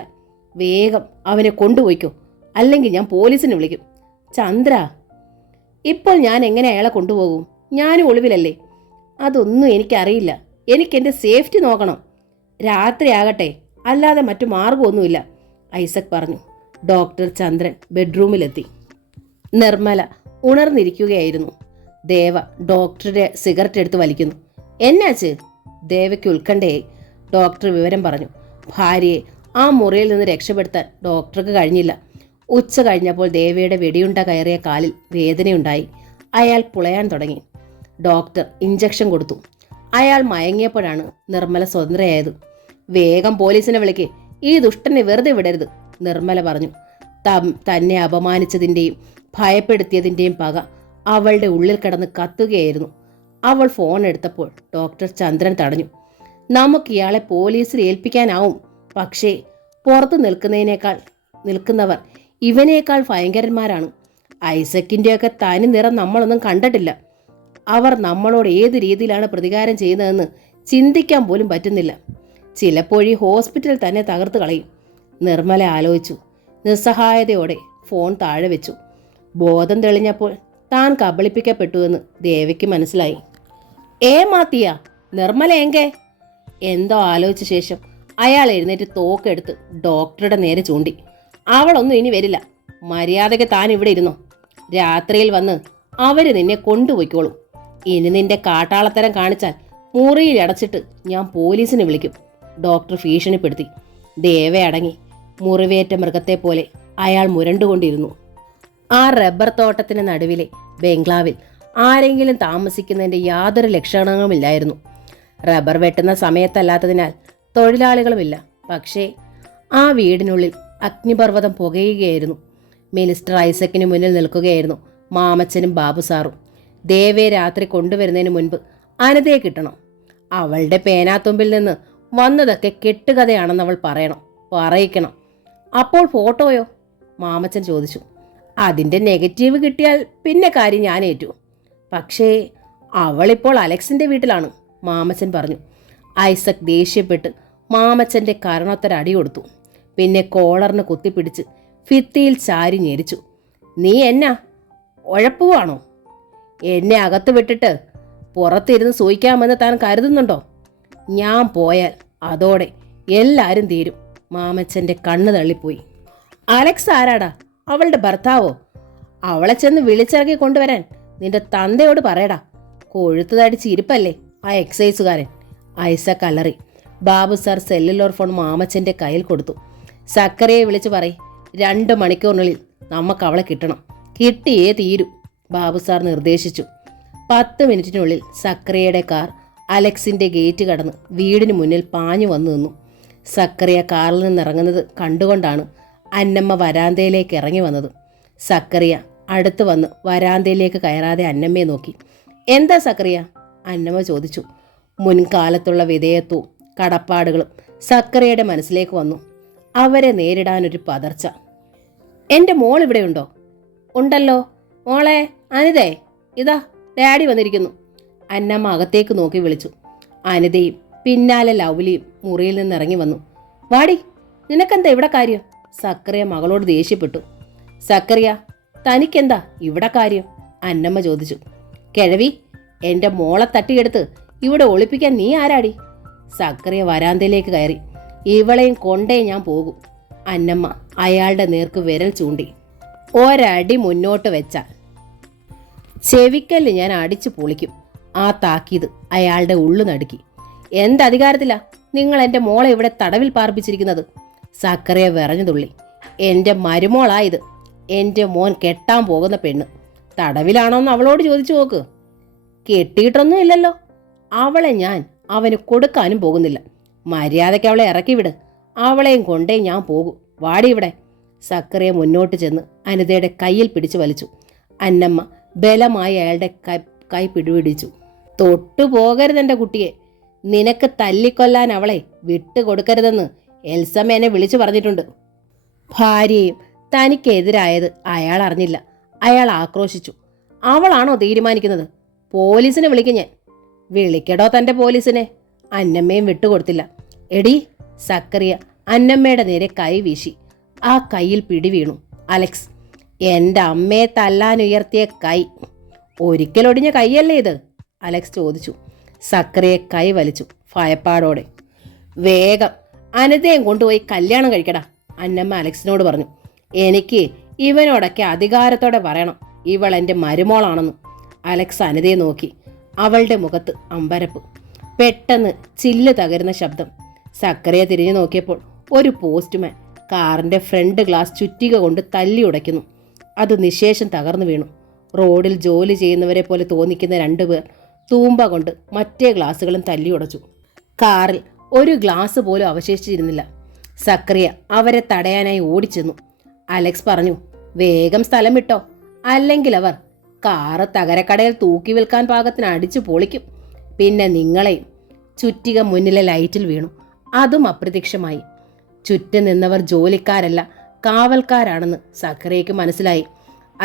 വേഗം അവനെ കൊണ്ടുപോയിക്കോ, അല്ലെങ്കിൽ ഞാൻ പോലീസിനെ വിളിക്കും. ചന്ദ്ര, ഇപ്പോൾ ഞാൻ എങ്ങനെ അയാളെ കൊണ്ടുപോകും? ഞാനും ഒളിവിലല്ലേ. അതൊന്നും എനിക്കറിയില്ല. എനിക്കെൻ്റെ സേഫ്റ്റി നോക്കണം. രാത്രിയാകട്ടെ, അല്ലാതെ മറ്റു മാർഗമൊന്നുമില്ല, ഐസക് പറഞ്ഞു. ഡോക്ടർ ചന്ദ്രൻ ബെഡ്റൂമിലെത്തി. നിർമ്മല ഉണർന്നിരിക്കുകയായിരുന്നു. ദേവ ഡോക്ടറുടെ സിഗരറ്റ് എടുത്ത് വലിക്കുന്നു. എന്നാച്ച്? ദേവയ്ക്ക് ഉത്കണ്ഠയായി. ഡോക്ടർ വിവരം പറഞ്ഞു. ഭാര്യയെ ആ മുറിയിൽ നിന്ന് രക്ഷപ്പെടുത്താൻ ഡോക്ടർക്ക് കഴിഞ്ഞില്ല. ഉച്ച കഴിഞ്ഞപ്പോൾ ദേവയുടെ വെടിയുണ്ട കയറിയ കാലിൽ വേദനയുണ്ടായി. അയാൾ പുളയാൻ തുടങ്ങി. ഡോക്ടർ ഇഞ്ചക്ഷൻ കൊടുത്തു. അയാൾ മയങ്ങിയപ്പോഴാണ് നിർമ്മല സ്വതന്ത്രയായത്. വേഗം പോലീസിനെ വിളിക്ക്, ഈ ദുഷ്ടനെ വെറുതെ വിടരുത്, നിർമ്മല പറഞ്ഞു. തന്നെ അപമാനിച്ചതിൻ്റെയും ഭയപ്പെടുത്തിയതിൻ്റെയും പക അവളുടെ ഉള്ളിൽ കിടന്ന് കത്തുകയായിരുന്നു. അവൾ ഫോൺ എടുത്തപ്പോൾ ഡോക്ടർ ചന്ദ്രൻ തടഞ്ഞു. നമുക്ക് ഇയാളെ പോലീസിൽ ഏൽപ്പിക്കാനാവും. പക്ഷേ പുറത്ത് നിൽക്കുന്നവർ ഇവനേക്കാൾ ഭയങ്കരന്മാരാണ്. ഐസക്കിൻ്റെയൊക്കെ തനി നിറം നമ്മളൊന്നും കണ്ടിട്ടില്ല. അവർ നമ്മളോട് ഏത് രീതിയിലാണ് പ്രതികാരം ചെയ്യുന്നതെന്ന് ചിന്തിക്കാൻ പോലും പറ്റുന്നില്ല. ചിലപ്പോൾ ഈ ഹോസ്പിറ്റൽ തന്നെ തകർത്ത് കളയും, നിർമ്മല ആലോചിച്ചു. നിസ്സഹായതയോടെ ഫോൺ താഴെ വെച്ചു. ബോധം തെളിഞ്ഞപ്പോൾ താൻ കബളിപ്പിക്കപ്പെട്ടുവെന്ന് ദേവയ്ക്ക് മനസ്സിലായി. മാത്തിയ, നിർമ്മല എങ്കേ? എന്തോ ആലോചിച്ച ശേഷം അയാൾ എഴുന്നേറ്റ് തോക്കെടുത്ത് ഡോക്ടറുടെ നേരെ ചൂണ്ടി. അവളൊന്നും ഇനി വരില്ല. മര്യാദയ്ക്ക് താൻ ഇവിടെ ഇരുന്നോ. രാത്രിയിൽ വന്ന് അവര് നിന്നെ കൊണ്ടുപോയിക്കോളും. ഇനി നിന്റെ കാട്ടാളത്തരം കാണിച്ചാൽ മുറിയിൽ അടച്ചിട്ട് ഞാൻ പോലീസിനെ വിളിക്കും, ഡോക്ടർ ഭീഷണിപ്പെടുത്തി. ദേവ അടങ്ങി. മുറിവേറ്റ മൃഗത്തെ പോലെ അയാൾ മുരണ്ടുകൊണ്ടിരുന്നു. ആ റബ്ബർ തോട്ടത്തിന് നടുവിലെ ബംഗ്ലാവിൽ ആരെങ്കിലും താമസിക്കുന്നതിൻ്റെ യാതൊരു ലക്ഷണങ്ങളുമില്ലായിരുന്നു. റബ്ബർ വെട്ടുന്ന സമയത്തല്ലാത്തതിനാൽ തൊഴിലാളികളുമില്ല. പക്ഷേ ആ വീടിനുള്ളിൽ അഗ്നിപർവ്വതം പുകയുകയായിരുന്നു. മിനിസ്റ്റർ ഐസക്കിന് മുന്നിൽ നിൽക്കുകയായിരുന്നു മാമച്ചനും ബാബുസാറും. ദേവയെ രാത്രി കൊണ്ടുവരുന്നതിന് മുൻപ് അനിതയെ കിട്ടണം. അവളുടെ പേനാത്തുമ്പിൽ നിന്ന് വന്നതൊക്കെ കെട്ടുകഥയാണെന്ന് അവൾ പറയിക്കണം. അപ്പോൾ ഫോട്ടോയോ? മാമച്ചൻ ചോദിച്ചു. അതിൻ്റെ നെഗറ്റീവ് കിട്ടിയാൽ പിന്നെ കാര്യം ഞാൻ ഏറ്റു. പക്ഷേ അവളിപ്പോൾ അലക്സിൻ്റെ വീട്ടിലാണ്, മാമച്ചൻ പറഞ്ഞു. ഐസക് ദേഷ്യപ്പെട്ട് മാമച്ചൻ്റെ കരണത്തൊരടി കൊടുത്തു. പിന്നെ കോളറിന് കുത്തിപ്പിടിച്ച് ഭിത്തിയിൽ ചാരി ഞെരിച്ചു. നീ എന്നാ ഉഴപ്പുവാണോ? എന്നെ അകത്ത് വിട്ടിട്ട് പുറത്തിരുന്ന് സൂയിക്കാമെന്ന് താൻ കരുതുന്നുണ്ടോ? ഞാൻ പോയാൽ അതോടെ എല്ലാവരും തീരും. മാമച്ചൻ്റെ കണ്ണ് തള്ളിപ്പോയി. അലക്സ് ആരാടാ? അവളുടെ ഭർത്താവോ? അവളെ ചെന്ന് വിളിച്ചിറക്കി കൊണ്ടുവരാൻ നിന്റെ തന്തയോട് പറയടാ. കൊഴുത്തു തടിച്ച് ഇരിപ്പല്ലേ ആ എക്സൈസുകാരൻ, ഐസക് അലറി. ബാബു സാർ സെല്ലുലോർ ഫോൺ മാമച്ചൻ്റെ കയ്യിൽ കൊടുത്തു. സക്കറിയെ വിളിച്ചു പറയും, 2 മണിക്കൂറിനുള്ളിൽ നമുക്ക് അവളെ കിട്ടണം. കിട്ടിയേ തീരൂ, ബാബു സാർ നിർദ്ദേശിച്ചു. 10 മിനിറ്റിനുള്ളിൽ സക്കറിയയുടെ കാർ അലക്സിൻ്റെ ഗേറ്റ് കടന്ന് വീടിന് മുന്നിൽ പാഞ്ഞു വന്നു നിന്നു. സക്കറിയ കാറിൽ നിന്നിറങ്ങുന്നത് കണ്ടുകൊണ്ടാണ് അന്നമ്മ വരാന്തയിലേക്ക് ഇറങ്ങി വന്നത്. സക്കറിയ അടുത്ത് വന്ന് വരാന്തയിലേക്ക് കയറാതെ അന്നമ്മയെ നോക്കി. എന്താ സക്കറിയ? അന്നമ്മ ചോദിച്ചു. മുൻകാലത്തുള്ള വിധേയത്വവും കടപ്പാടുകളും സക്കറിയയുടെ മനസ്സിലേക്ക് വന്നു. അവരെ നേരിടാനൊരു പതർച്ച. എൻ്റെ മോൾ ഇവിടെയുണ്ടോ? ഉണ്ടല്ലോ. മോളെ അനിതേ, ഇതാ ഡാഡി വന്നിരിക്കുന്നു, അന്നമ്മ അകത്തേക്ക് നോക്കി വിളിച്ചു. അനിതയും പിന്നാലെ ലൗലിയും മുറിയിൽ നിന്നിറങ്ങി വന്നു. വാടി, നിനക്കെന്താ ഇവിടെ കാര്യം? സക്കറിയ മകളോട് ദേഷ്യപ്പെട്ടു. സക്കറിയ, തനിക്കെന്താ ഇവിടെ കാര്യം? അന്നമ്മ ചോദിച്ചു. കിഴവി, എൻ്റെ മോളെ തട്ടിയെടുത്ത് ഇവിടെ ഒളിപ്പിക്കാൻ നീ ആരാടി? സക്കറിയ വരാന്തയിലേക്ക് കയറി. ഇവളെയും കൊണ്ടേ ഞാൻ പോകും. അന്നമ്മ അയാളുടെ നേർക്ക് വിരൽ ചൂണ്ടി. ഒരടി മുന്നോട്ട് വെച്ചാൽ ചെവിക്കല്ല് ഞാൻ അടിച്ചു പൊളിക്കും. ആ താക്കീത് അയാളുടെ ഉള്ളു നടുക്കി. എന്തധികാരത്തിലാ നിങ്ങൾ എൻ്റെ മോളെ ഇവിടെ തടവിൽ പാർപ്പിച്ചിരിക്കുന്നത്? സക്കറിയ വിറഞ്ഞു തുള്ളി. എൻ്റെ മരുമോളായത്. എൻ്റെ മോൻ കെട്ടാൻ പോകുന്ന പെണ്ണ്. തടവിലാണോന്ന് അവളോട് ചോദിച്ചു നോക്ക്. കെട്ടിയിട്ടൊന്നും ഇല്ലല്ലോ. അവളെ ഞാൻ അവന് കൊടുക്കാനും പോകുന്നില്ല. മര്യാദയ്ക്ക് അവളെ ഇറക്കി വിട്. അവളെയും കൊണ്ടേ ഞാൻ പോകും. വാടി ഇവിടെ. സക്കറിയ മുന്നോട്ട് ചെന്ന് അനിതയുടെ കയ്യിൽ പിടിച്ചു വലിച്ചു. അന്നമ്മ ബലമായി അയാളുടെ കൈ പിടിപിടിച്ചു. തൊട്ടു പോകരുതെൻ്റെ കുട്ടിയെ, നിനക്ക് തല്ലിക്കൊല്ലാൻ അവളെ വിട്ടുകൊടുക്കരുതെന്ന് എൽസമ്മ എന്നെ വിളിച്ചു പറഞ്ഞിട്ടുണ്ട്. ഭാര്യയും തനിക്കെതിരായത് അയാൾ അറിഞ്ഞില്ല. അയാൾ ആക്രോശിച്ചു. അവളാണോ തീരുമാനിക്കുന്നത്? പോലീസിനെ വിളിക്കും ഞാൻ. വിളിക്കടോ തൻ്റെ പോലീസിനെ. അന്നമ്മയും വിട്ടുകൊടുത്തില്ല. എടി, സക്കറിയ അന്നമ്മയുടെ നേരെ കൈ വീശി. ആ കൈയിൽ പിടി വീണു. അലക്സ്, എൻ്റെ അമ്മയെ തല്ലാനുയർത്തിയ കൈ. ഒരിക്കലൊടിഞ്ഞ കൈയല്ലേ ഇത്? അലക്സ് ചോദിച്ചു. സക്കറിയെ കൈ വലിച്ചു ഭയപ്പാടോടെ. വേഗം അനിതയും കൊണ്ടുപോയി കല്യാണം കഴിക്കടാ, അന്നമ്മ അലക്സിനോട് പറഞ്ഞു. എനിക്ക് ഇവനോടൊക്കെ അധികാരത്തോടെ പറയണം ഇവൾ എൻ്റെ മരുമോളാണെന്ന്. അലക്സ് അനിതയെ നോക്കി. അവളുടെ മുഖത്ത് അമ്പരപ്പ്. പെട്ടെന്ന് ചില്ല് തകരുന്ന ശബ്ദം. സക്കറിയ തിരിഞ്ഞു നോക്കിയപ്പോൾ ഒരു പോസ്റ്റ്മാൻ കാറിൻ്റെ ഫ്രണ്ട് ഗ്ലാസ് ചുറ്റിക കൊണ്ട് തല്ലി ഉടയ്ക്കുന്നു. അത് നിശേഷം തകർന്നു വീണു. റോഡിൽ ജോലി ചെയ്യുന്നവരെ പോലെ തോന്നിക്കുന്ന രണ്ടുപേർ തൂമ്പ കൊണ്ട് മറ്റേ ഗ്ലാസുകളും തല്ലി ഉടച്ചു. കാറിൽ ഒരു ഗ്ലാസ് പോലും അവശേഷിച്ചിരുന്നില്ല. സക്കറിയ അവരെ തടയാനായി ഓടിച്ചെന്നു. അലക്സ് പറഞ്ഞു, വേഗം സ്ഥലം വിട്ടോ, അല്ലെങ്കിൽ അവർ കാറ് തകരക്കടയിൽ തൂക്കി വിൽക്കാൻ പാകത്തിന് അടിച്ചു പൊളിക്കും. പിന്നെ നിങ്ങളെയും. ചുറ്റിക മുന്നിലെ ലൈറ്റിൽ വീണു. അതും അപ്രത്യക്ഷമായി. ചുറ്റും നിന്നവർ ജോലിക്കാരല്ല, കാവൽക്കാരാണെന്ന് സക്കറിയയ്ക്ക് മനസ്സിലായി.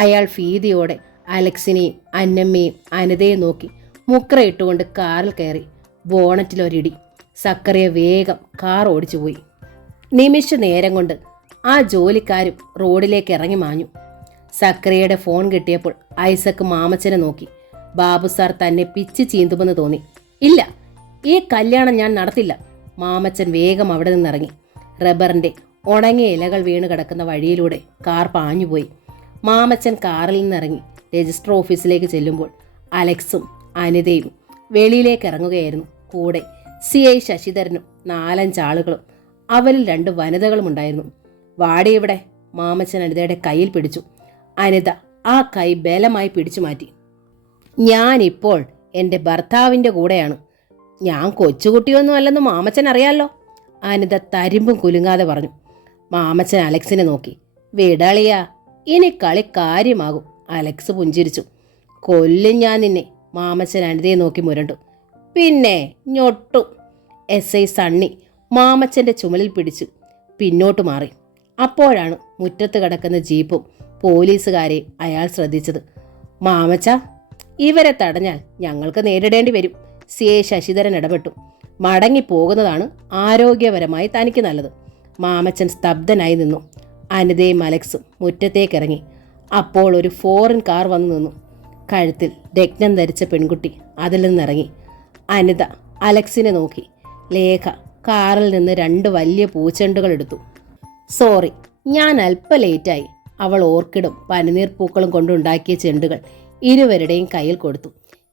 അയാൾ ഭീതിയോടെ അലക്സിനെയും അന്നമ്മയും അനിതയും നോക്കി മുക്രയിട്ടുകൊണ്ട് കാറിൽ കയറി. ബോണറ്റിലൊരിടി. സക്കറിയ വേഗം കാർ ഓടിച്ചുപോയി. നിമിഷ നേരം കൊണ്ട് ആ ജോലിക്കാരും റോഡിലേക്ക് ഇറങ്ങി മാഞ്ഞു. സക്കറിയയുടെ ഫോൺ കിട്ടിയപ്പോൾ ഐസക്ക് മാമച്ചനെ നോക്കി. ബാബു സാർ തന്നെ പിച്ച് ചീന്തുമെന്ന് തോന്നി. ഇല്ല, ഈ കല്യാണം ഞാൻ നടത്തില്ല. മാമച്ചൻ വേഗം അവിടെ നിന്നിറങ്ങി. റബ്ബറിന്റെ ഉണങ്ങിയ ഇലകൾ വീണ് കിടക്കുന്ന വഴിയിലൂടെ കാർ പാഞ്ഞുപോയി. മാമച്ചൻ കാറിൽ നിന്നിറങ്ങി രജിസ്റ്റർ ഓഫീസിലേക്ക് ചെല്ലുമ്പോൾ അലക്സും അനിതയും വെളിയിലേക്ക് ഇറങ്ങുകയായിരുന്നു. കൂടെ CI ശശിധരനും 4-5 ആളുകളും. അവരിൽ 2 വനിതകളും ഉണ്ടായിരുന്നു. വാടി ഇവിടെ, മാമച്ചൻ അനിതയുടെ കയ്യിൽ പിടിച്ചു. അനിത ആ കൈ ബലമായി പിടിച്ചു മാറ്റി. ഞാനിപ്പോൾ എൻ്റെ ഭർത്താവിൻ്റെ കൂടെയാണ്. ഞാൻ കൊച്ചുകുട്ടിയൊന്നും അല്ലെന്ന് മാമച്ചൻ അറിയാലോ, അനിത തരിമ്പും കുലുങ്ങാതെ പറഞ്ഞു. മാമച്ചൻ അലക്സിനെ നോക്കി. വിടളിയാ, ഇനി കളി കാര്യമാകും. അലക്സ് പുഞ്ചിരിച്ചു. കൊല്ലും ഞാൻ നിന്നെ, മാമച്ചൻ അനിതയെ നോക്കി മുരണ്ടു. പിന്നെ ഞൊട്ടു. SI സണ്ണി മാമച്ചൻ്റെ ചുമലിൽ പിടിച്ചു പിന്നോട്ട് മാറി. അപ്പോഴാണ് മുറ്റത്ത് കിടക്കുന്ന ജീപ്പും പോലീസുകാരെയും അയാൾ ശ്രദ്ധിച്ചത്. മാമച്ച, ഇവരെ തടഞ്ഞാൽ ഞങ്ങൾക്ക് നേരിടേണ്ടി വരും. CI ശശിധരൻ ഇടപെട്ടു. മടങ്ങിപ്പോകുന്നതാണ് ആരോഗ്യപരമായി തനിക്ക് നല്ലത്. മാമച്ചൻ സ്തബ്ധനായി നിന്നു. അനിതയും അലക്സും മുറ്റത്തേക്കിറങ്ങി. അപ്പോൾ ഒരു ഫോറിൻ കാർ വന്നു നിന്നു. കഴുത്തിൽ രത്നം ധരിച്ച പെൺകുട്ടി അതിൽ നിന്നിറങ്ങി. അനിത അലക്സിനെ നോക്കി. ലേഖ കാറിൽ നിന്ന് 2 വലിയ പൂച്ചെണ്ടുകൾ എടുത്തു. സോറി, ഞാൻ അല്പം ലേറ്റായി. അവൾ ഓർക്കിഡും പനിനീർ പൂക്കളും കൊണ്ടുണ്ടാക്കിയ ചെണ്ടുകൾ ഇരുവരുടെയും കയ്യിൽ കൊടുത്തു.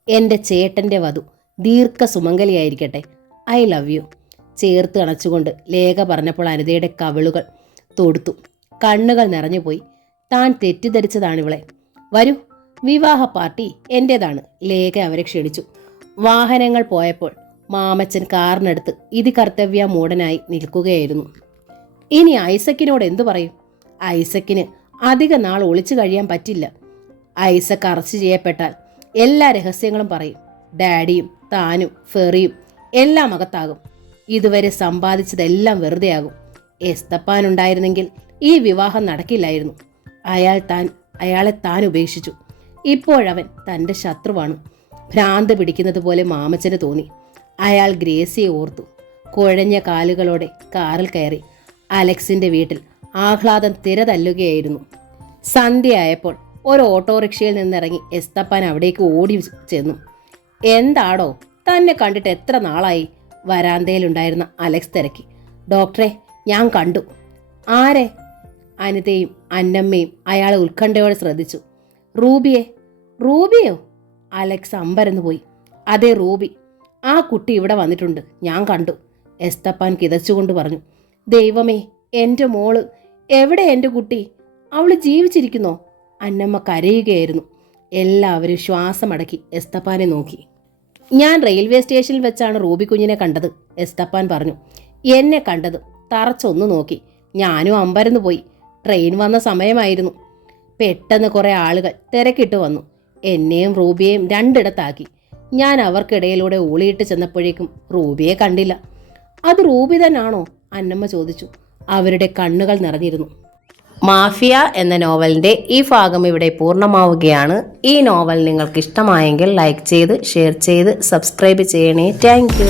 എൻ്റെ ചേട്ടൻ്റെ വധു ദീർഘ സുമംഗലിയായിരിക്കട്ടെ. I love you. ചേർത്ത് അണച്ചുകൊണ്ട് ലേഖ പറഞ്ഞപ്പോൾ അനിതയുടെ കവിളുകൾ തൊടുത്തു. കണ്ണുകൾ നിറഞ്ഞുപോയി. താൻ തെറ്റിദ്ധരിച്ചതാണിവളെ. വരൂ, വിവാഹ പാർട്ടി എൻ്റേതാണ്. ലേഖ അവരെ ക്ഷണിച്ചു. വാഹനങ്ങൾ പോയപ്പോൾ മാമച്ചൻ കാറിനടുത്ത് കർത്തവ്യ മൂടനായി നിൽക്കുകയായിരുന്നു. ഇനി ഐസക്കിനോട് എന്തു പറയും? ഐസക്കിന് അധിക നാൾ ഒളിച്ചു കഴിയാൻ പറ്റില്ല. ഐസക്ക് അറസ്റ്റ് ചെയ്യപ്പെട്ടാൽ എല്ലാ രഹസ്യങ്ങളും പറയും. ഡാഡിയും താനും ഫെറിയും എല്ലാം അകത്താകും. ഇതുവരെ സമ്പാദിച്ചതെല്ലാം വെറുതെയാകും. എസ്തപ്പാനുണ്ടായിരുന്നെങ്കിൽ ഈ വിവാഹം നടക്കില്ലായിരുന്നു. അയാളെ താൻ ഉപേക്ഷിച്ചു. ഇപ്പോഴവൻ തൻ്റെ ശത്രുവാണ്. ഭ്രാന്ത് പിടിക്കുന്നത് പോലെ മാമച്ചന് തോന്നി. അയാൾ ഗ്രേസിയെ ഓർത്തു. കുഴഞ്ഞ കാലുകളോടെ കാറിൽ കയറി. അലക്സിൻ്റെ വീട്ടിൽ ആഹ്ലാദം തിരതല്ലുകയായിരുന്നു. സന്ധ്യയായപ്പോൾ ഒരു ഓട്ടോറിക്ഷയിൽ നിന്നിറങ്ങി എസ്തപ്പാൻ അവിടേക്ക് ഓടി ചെന്നു. എന്താടോ, തന്നെ കണ്ടിട്ട് എത്ര നാളായി? വരാന്തയിലുണ്ടായിരുന്ന അലക്സ് തിരക്കി. ഡോക്ടറെ, ഞാൻ കണ്ടു. ആരെ? അനിതയും അന്നമ്മയും അയാളെ ഉത്കണ്ഠയോടെ ശ്രദ്ധിച്ചു. റൂബിയെ. റൂബിയോ? അലക്സ് അമ്പരന്ന് പോയി. അതെ, റൂബി. ആ കുട്ടി ഇവിടെ വന്നിട്ടുണ്ട്, ഞാൻ കണ്ടു. എസ്തപ്പാൻ കിതച്ചുകൊണ്ട് പറഞ്ഞു. ദൈവമേ, എൻ്റെ മോള് എവിടെ? എൻ്റെ കുട്ടി, അവള് ജീവിച്ചിരിക്കുന്നോ? അന്നമ്മ കരയുകയായിരുന്നു. എല്ലാവരും ശ്വാസമടക്കി എസ്തപ്പാനെ നോക്കി. ഞാൻ റെയിൽവേ സ്റ്റേഷനിൽ വെച്ചാണ് റൂബി കുഞ്ഞിനെ കണ്ടത്, എസ്തപ്പാൻ പറഞ്ഞു. എന്നെ കണ്ടത് തറച്ചൊന്നു നോക്കി. ഞാനും അമ്പരന്ന് പോയി. ട്രെയിൻ വന്ന സമയമായിരുന്നു. പെട്ടെന്ന് കുറേ ആളുകൾ തിരക്കിട്ട് വന്നു. എന്നെയും റൂബിയെയും രണ്ടിടത്താക്കി. ഞാൻ അവർക്കിടയിലൂടെ ഊളിയിട്ട് ചെന്നപ്പോഴേക്കും റൂബിയെ കണ്ടില്ല. അത് റൂബി തന്നാണോ? അന്നമ്മ ചോദിച്ചു. അവരുടെ കണ്ണുകൾ നിറഞ്ഞിരുന്നു. മാഫിയ എന്ന നോവലിൻ്റെ ഈ ഭാഗം ഇവിടെ പൂർണ്ണമാവുകയാണ്. ഈ നോവൽ നിങ്ങൾക്ക് ഇഷ്ടമായെങ്കിൽ ലൈക്ക് ചെയ്ത്, ഷെയർ ചെയ്ത്, സബ്സ്ക്രൈബ് ചെയ്യണേ. Thank you.